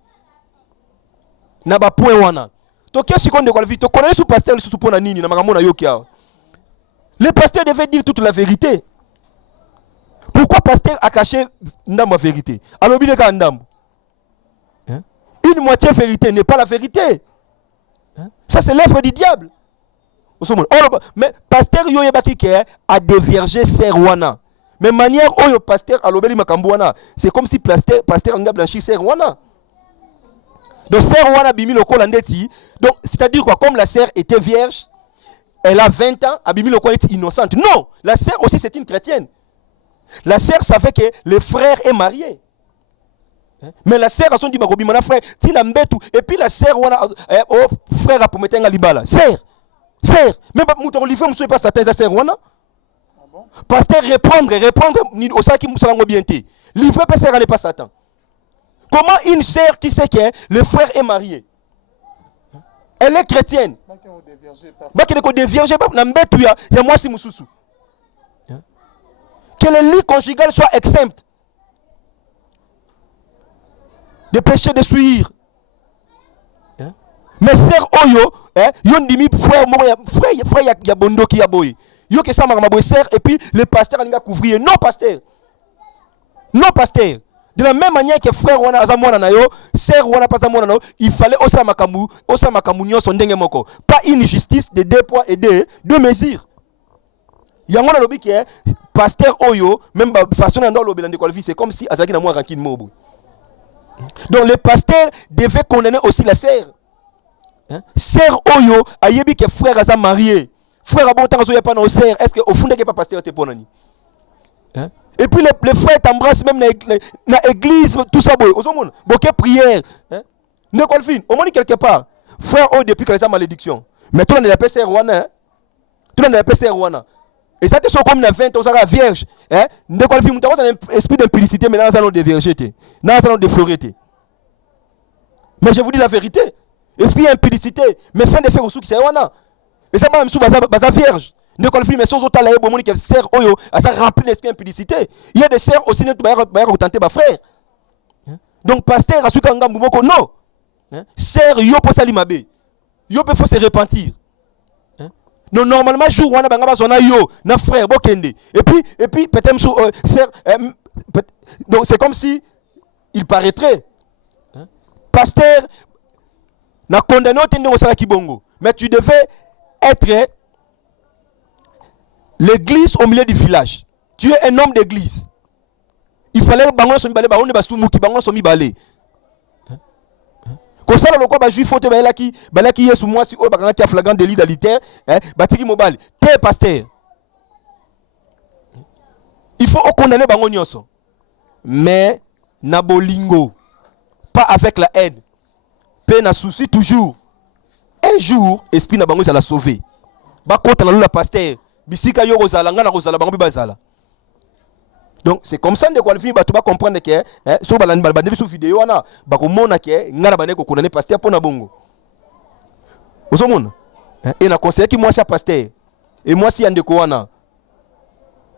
N'a pas point wana. Donc, qu'est-ce qu'on dit? Tu connais ce pasteur, le sous-support nani, na magamona yokia. Le pasteur devait dire toute la vérité. Pourquoi pasteur a caché la vérité? Alors, une moitié vérité n'est pas la vérité. Ça, c'est l'œuvre du diable. Mais pasteur Yoyebaki a déviergé Serwana. Mais manière où le pasteur a l'obéli Makambouana, c'est comme si pasteur a blanchi Serwana. Donc, Serwana bimi le kolandeti. Donc, c'est-à-dire quoi? Comme la sœur était vierge, elle a 20 ans, Abimi le est innocente. Non, la sœur aussi c'est une chrétienne. La sœur savait que le frère est marié. Mais la sœur a son dit mon frère, tu l'as mbétu et puis la sœur oh frère a pour mettre un libala. Sœur. Même pas mon livre monsieur pas Satan sa sœur wana. Pasteur répondre ni au ça qui musalango bienté. Livre pas sœur n'est pas Satan. Comment une sœur qui sait que le frère est marié? Elle est chrétienne. Que le lit conjugal soit exempt de péché de souillure. Mais sœur Oyo, yondimi frère ya bondo ki ya boy. Yo que ça m'a boy sœur et puis le pasteur a couvrir. Non pasteur. De la même manière que frère wana azamona na yo, sœur wana pas azamona na yo, il fallait osa makamu nyonso ndenge moko. Pas une justice de deux poids et deux mesures. Yango na lobi ke pasteur Oyo même façon na lobi la ndeko c'est comme si azaki na moi rancune mobo. Donc le pasteur devait condamner aussi la sœur. Sœur Oyo ayebi que frère aza marié. Frère abon tanzo ya pas na sœur, est-ce que au fond que pas pasteur te ponani? Et puis les frères t'embrassent même dans l'église, tout ça. Beaucoup prière. Ne confine. Au moins quelque part. Frère, depuis que les malédiction. Mais tout le monde est appelé Rwanda. Tout le monde est appelé Rwanda. Et ça te sont comme la 20 ans, ça vierge. Ne confine. Nous avons un esprit d'impudicité, mais dans un salon de viergeté. Dans un salon de fleureté. Mais je vous dis la vérité. Esprit d'impudicité. Mais fin de faire au sou qui c'est Rwanda. Et ça m'a même sous baza vierge. Ne conflit mais sans autant la bon qui sert oyo à ça remplir l'esprit impudicité. Il y a des sœurs aussi ne pas tenter ma frère. Donc pasteur a su kanga mboko non. Sœur yo pour salimabe. Yo peut faut se repentir. Non normalement jour wana banga bazona yo na frère bokende. Et puis peut-être sous sœur donc c'est comme si il paraîtrait pasteur na condamné tende osala kibongo. Mais tu devais être l'église au milieu du village. Tu es un homme d'église. Il fallait bangon somi balé, bangon ne basu muki bangon somi balé. kosala lokwa ba juif ote balaki yesu mwasi oyo bakangaki flagrant délit d'adultère batiki mobali te pasteur. Il faut condamner bango nyonso, mais na bolingo, pas avec la haine. Pe na souci toujours. Un jour, esprit na bango ça la sauver. Ba kota na la pasteur, bisika yo rozala nga na rozala bango bi bazala. Donc c'est comme ça de quoi le film tu vas comprendre que so balani balbande sur vidéo wana ba ko mona que nga na bane ko condamner pasteur pour na bongo. Ozomona. Et na conseiller ki moi c'est pasteur. Et moi si yande ko wana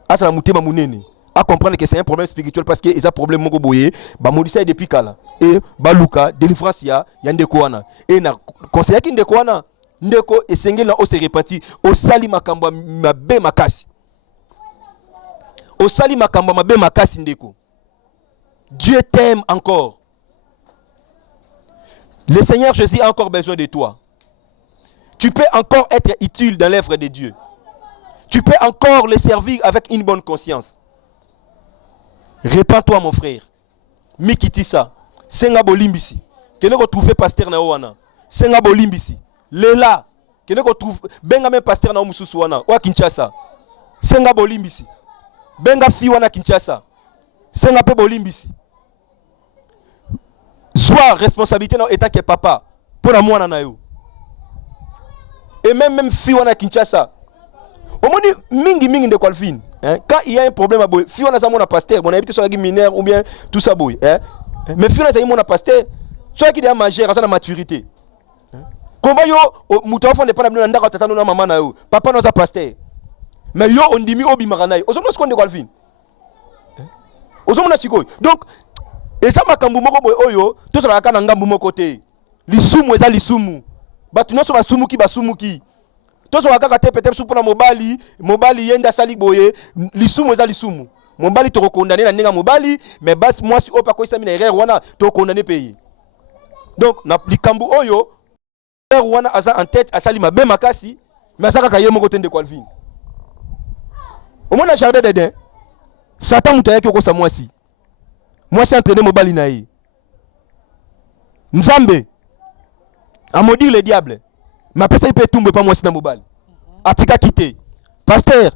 asa la mutema munene à comprendre que c'est un problème spirituel parce que ils a problème moko boye ba modisa depuis kala et baluka délivrance ya yande ko wana et na conseiller ki ndeko wana ndeko esengeli na o se repentir o sali makambo mabe makasi. Au sali makamba mabe makasi ndeko. Dieu t'aime encore. Le Seigneur Jésus a encore besoin de toi. Tu peux encore être utile dans l'œuvre de Dieu. Tu peux encore le servir avec une bonne conscience. Répands-toi mon frère. Mikitisa. Senga bolimbisi. Kene ko trouver pasteur na wana. Senga bolimbisi. Lela. Kene ko trouve benga même pasteur na mususu wana. Wa Kinshasa. Senga bolimbisi. Benga fi wana Kinshasa. Senga pe bolimbisi. Zwa responsabilité na état que papa pour la mwana na yo. Et même fi wana Kinshasa. Au moins mingi de Colvin. Quand il y a un problème à boy, fi wana za mona pasteur, mon habité sur la mineur ou bien tout ça boy, mais fi wana za mona pasteur, soit qui est majeur à sa maturité. Comment yo muto enfant ne pas na ndaka tata na maman na yo. Papa na za pasteur. Mais yo on dimi obi maranai. Ozomona skonde Colvin. Ozomona sikoy. Donc et ça makambu moko boy oyo, to sala kana ngambu moko te. Lisumu eza lisumu. Batu no so basumu ki basumu ki. To so kaka te peut-être sou pona mobali yenda sali boye, lisumu eza lisumu. Mobali to condamner na ninga mobali, mais bas moi si opa ko isa mina erreur wana to condamner pays. Donc na likambu oyo erreur wana aza en tête asali mabe makasi, mais asaka ka yemo kote de Colvin. Au moins na jardin d'Eden, Satan mutayaki okosa mwasi. Mwasi entraîner mobali na ye. Nzambe a maudit le diable. Ma pesa il peut tomber pas mwasi na mobali. Atika kite. Pasteur,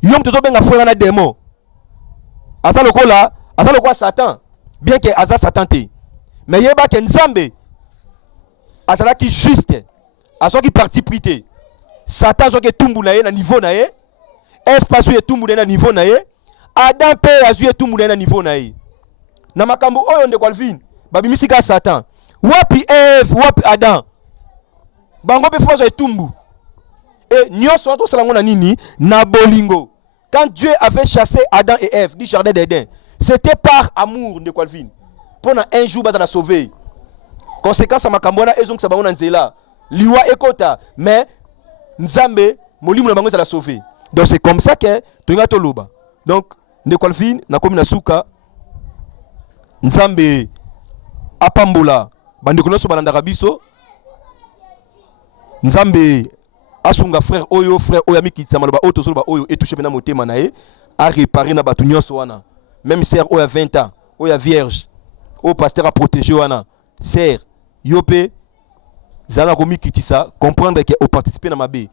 yom tozo benga frère na démon. Asa lokola Satan. Bien que asa Satan te. Mais yeba ke Nzambe asala ki juste. Aso ki parti prité. Satan so ke tumbu na ye na niveau na ye. Espace ye tumbu na niveau na ye. Adam pe azuye tumbu na niveau na ye. Na makambo oyo nde Colvin babimisi ka Satan. Wapi Eve, wapi Adam. Bango pe fozo etumbu. Et nyonso to salango na nini na bolingo. Quand Dieu avait chassé Adam et Ève du jardin d'Éden, c'était par amour de Colvin. Pendant un jour bazana sauver. Conséquence à makambo na ezong sa bango na nzela. Liwa ekota, mais Nzambe molimu na bango za la sauver. Donc c'est comme ça que tonga to loba. Donc de Colvin na komi na suka Nzambe apambola bandeko nyonso balandaka biso. Nzambe asunga frère oyo amikitisa maloba oyo tozoloba oyo etouche pena motema na ye a réparer na bato nyonso wana. Même sœur oyo 20 ans oyo vierge oyo pasteur a protégé wana sœur yope zala komikitisa comprendre que au participer na mabe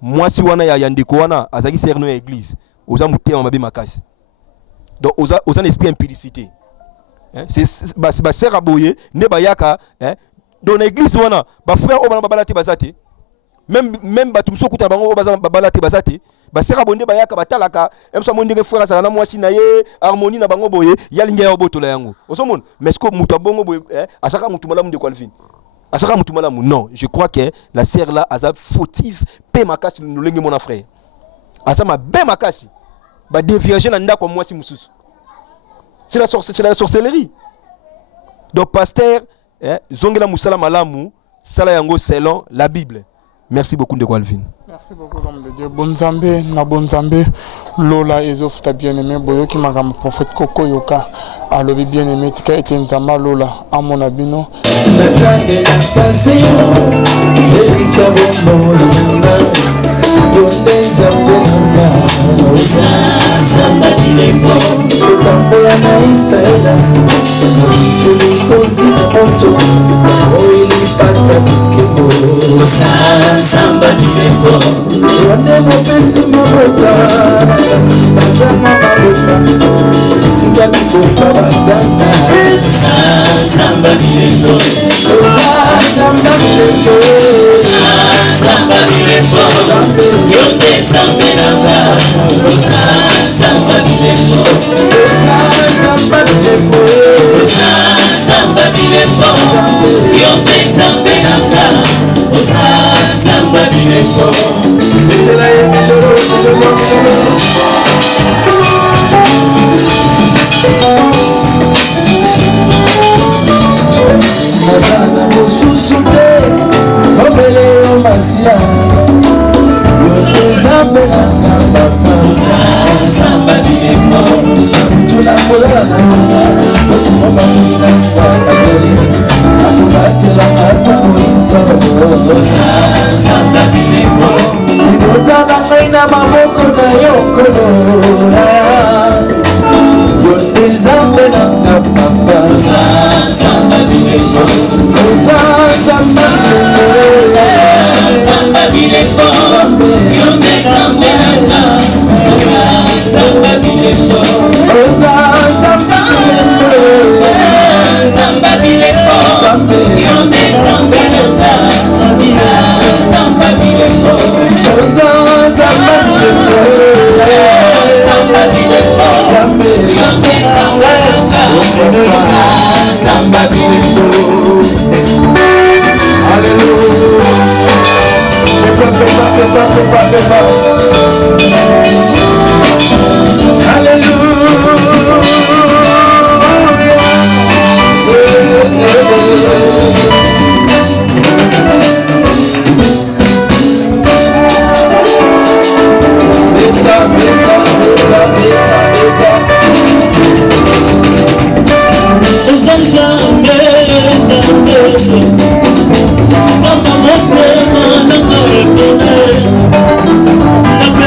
mwasi wana ya ndeko wana azaki sœur no ya église oza motema mabe makasi. Donc oza un esprit impudicité. C'est ba sœur aboye ne bayaka dans l'église wana ba frère o bana babalate bazate même batum so kuta bango babalate bazate ba sœur abonde bayaka batalaka emso mondenge frère sala na mwasi na ye harmonie na bango boye yalinga ya botola yango osomona mais ko muta bongo boye asaka mutu malamu de Colvin asaka mutu malamu. Non, je crois que la sœur là aza fautive pe makasi no lengi mon frère asama be makasi ba dévierger na ndako mwasi mususu. C'est la sorcellerie. Donc pasteur zongela musala malamu sala yango selon la Bible. Merci beaucoup de Colvin. Merci beaucoup l'homme de Dieu. Bonzambe na bonzambe lola ezof ta bien-aimé boyoki magam prophète Koko Yoka alobi bien-aimé tika etenzama lola amona bino natande na passé erika bombolanga yonde zambe nanga samba dilembo tambola na Israël ulikozi moto oilipata kukemo samba bilembo wane mopesi mabota bazana mabota tika mikomba bagana samba bilembo samba bilembo samba bilembo yote sambe nanga samba bilembo samba bilembo samba bilembo yote sambe nanga samba bilembo Nazana mususu te obele yo masia yote zambe nanga papa samba bilembo tuna kolala na nyuma kotumba mwina kwa azali akubatela ata moisa samba bilembo ibotana ngaina maboko na yokolo yote zambe nanga papa samba bilembo samba bilembo yote zambe nanga samba bilembo samba bilembo yote zambe nanga samba bilembo samba bilembo samba bilembo Hallelujah. Samba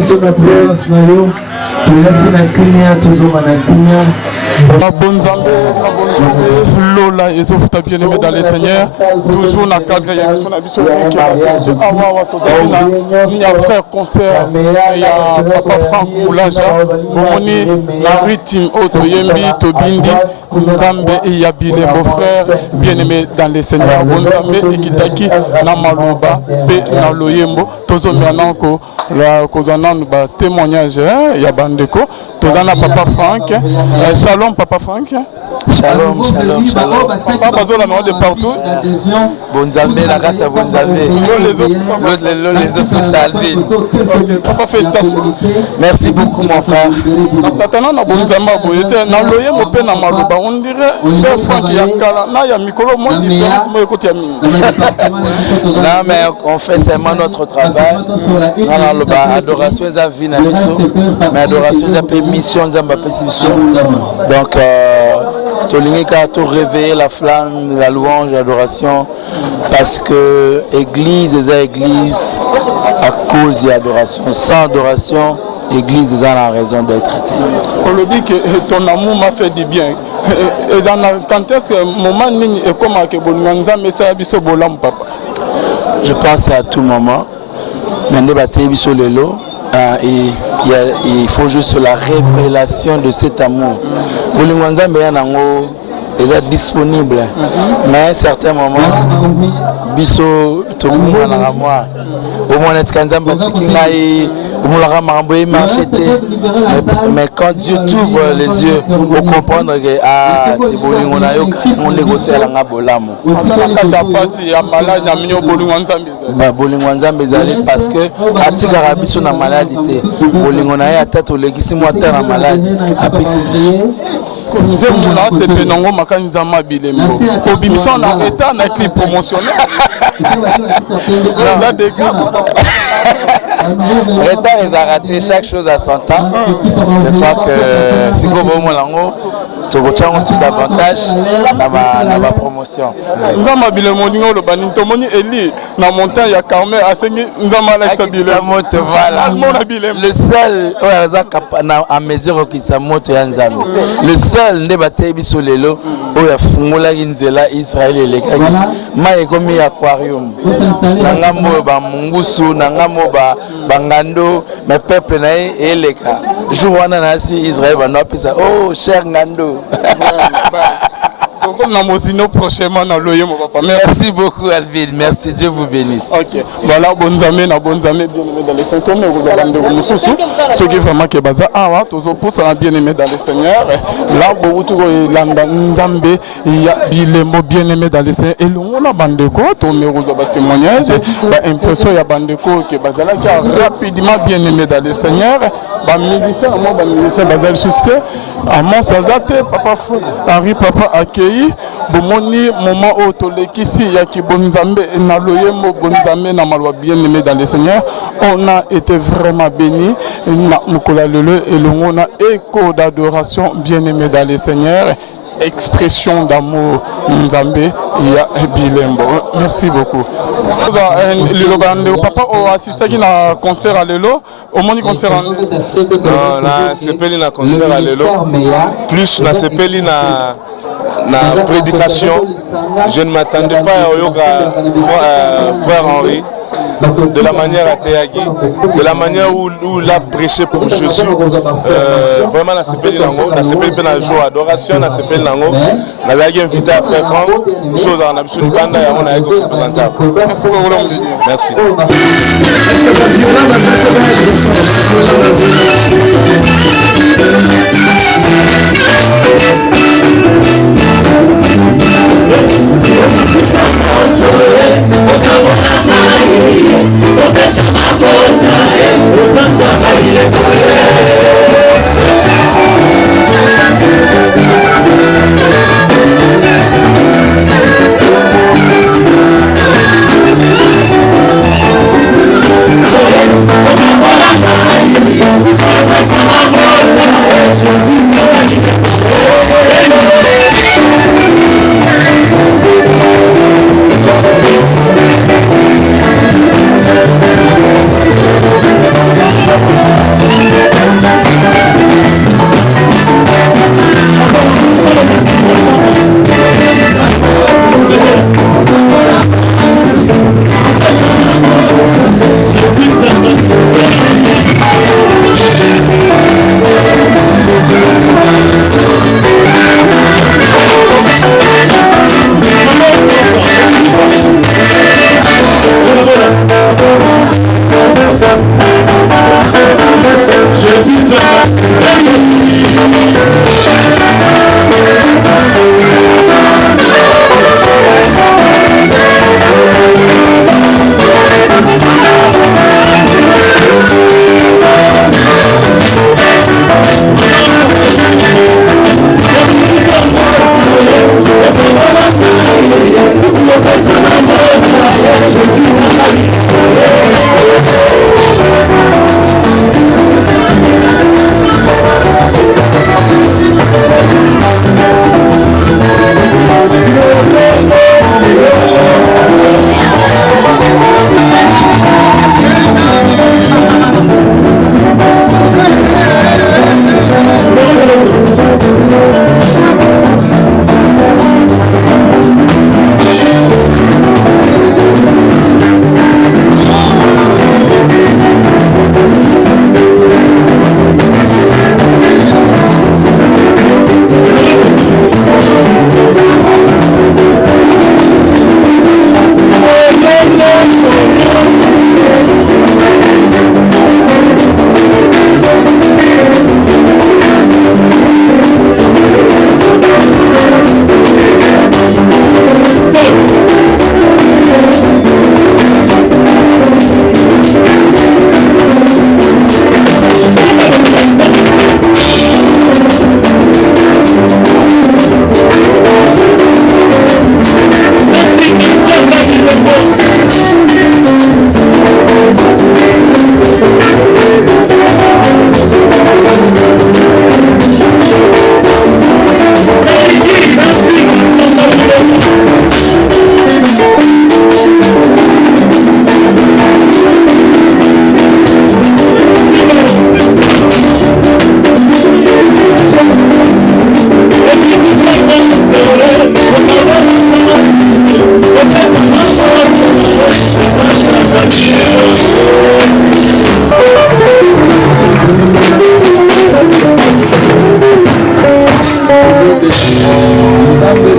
biso na présence na yo toyaki na kimia tozonga na kimia. Nabonzambe, Lola et Sofuta bien-aimé dans les Seigneurs, toujours dans le cadre de l'émission d'Abisso, il y a frère concert, il y a Papa Franck Moulaja, Bomoni, la rythme, Otoyembi, Tobindi, Nzambe et Yabile, beau frère bien-aimé dans les Seigneurs, Bonzambe et Kitaki, Namaloba, Pe Naloyembo, Tozo Miananko, la Kozanan, témoignage, Yabandeko, Tozana Papa Franck, Shalom Papa Franck. Shalom, shalom, shalom. Papa Bazola non de partout. Bonzambe, la grâce à Bonzambe. Les autres d'Alvin. Papa, félicitations. Merci beaucoup mon frère. Satan na Bonzamba boyete na loye mo pe na maloba on dirait frère Franck Yakala na ya mikolo mo différence mo écoute ya mingi. Non mais on fait seulement notre travail. Na loba adoration za vie na biso. Mais adoration za permission nzamba pesi biso. Donc Tolingeka tout réveiller la flamme, la louange, l'adoration, parce que église est église à cause de l'adoration. Sans adoration, église est la raison d'être. On le dit que ton amour m'a fait du bien. Et dans la quand est-ce que moment et comment que bonanza mais ça biso bolam papa. Je pense à tout moment. Maintenant baté biso lelo. Il faut juste la révélation de cet amour. Pour les gens, est disponible. Mais à certains moments, biso tout le monde a moi. Au moins, mais quand Dieu t'ouvre les yeux pour comprendre que on négocie la parce que atikara biso na maladie bolingo na ya tata olekisi moi terre malade apixi c'est penongo makanza mabilembo obimison na état na clip promotionnel là des gars Retard ils a raté chaque chose à son temps. Je crois que si vous voulez mon tu retiens aussi davantage dans ma promotion. Nzama bilembo ningo lo baninto moni eli na montagne ya Carmel asengi nzama la sabilembo voilà. Le seul à mesure qu'il s'amote ya nzambe. Le seul ne bataille biso lelo o ya fungola nzela Israël elekaki. Ma ekomi aquarium. Nangamo ba mungusu nangamo ba bangando mais peuple na eleka. Jour wana na si Israël va no pesa oh cher ngando. Donc on a mosino prochainement dans l'oyer mon papa. Merci beaucoup Alvin, merci, Dieu vous bénisse. Ok, voilà bonzamé na bonzamé bien aimé dans les Seigneur, mais vous allez de mususu. Ce qui vraiment que baza awa tozo pour ça bien aimé dans les Seigneur. Là beaucoup landa nzambe il y a bilembo bien aimé dans les Seigneur et l'on a bandeko to me roza ba témoignage ba impression ya bandeko que bazala qui rapidement bien aimé dans les Seigneur. Ba musicien moi ba musicien bazal susté à mon sazate papa Henri papa accueilli bomoni moment où tolekisi ya ki bonzambe na loyemo bonzambe na malwa bien aimé dans les Seigneur. On a été vraiment béni na mukola lelo et l'on a écho d'adoration bien aimé dans les Seigneur, expression d'amour nzambe ya bilembo. Merci beaucoup. Le bande papa o assisté na concert à lelo au moni concert non na sepeli na concert à lelo plus na sepeli na prédication. Je ne m'attendais pas à yoga frère Henri de la manière à Théagi, de la manière où il a prêché pour Jésus. Vraiment, na sepeli nango, na sepeli pe na jour adoration, na sepeli nango, na lagi invité à frère Franck, nous on a besoin de banda et on a égo représentable. Merci beaucoup. Merci. Bye.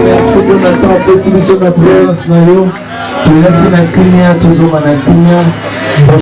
Merci pour notre temps, merci pour notre présence. Nous sommes na kimia, toujours na kimia.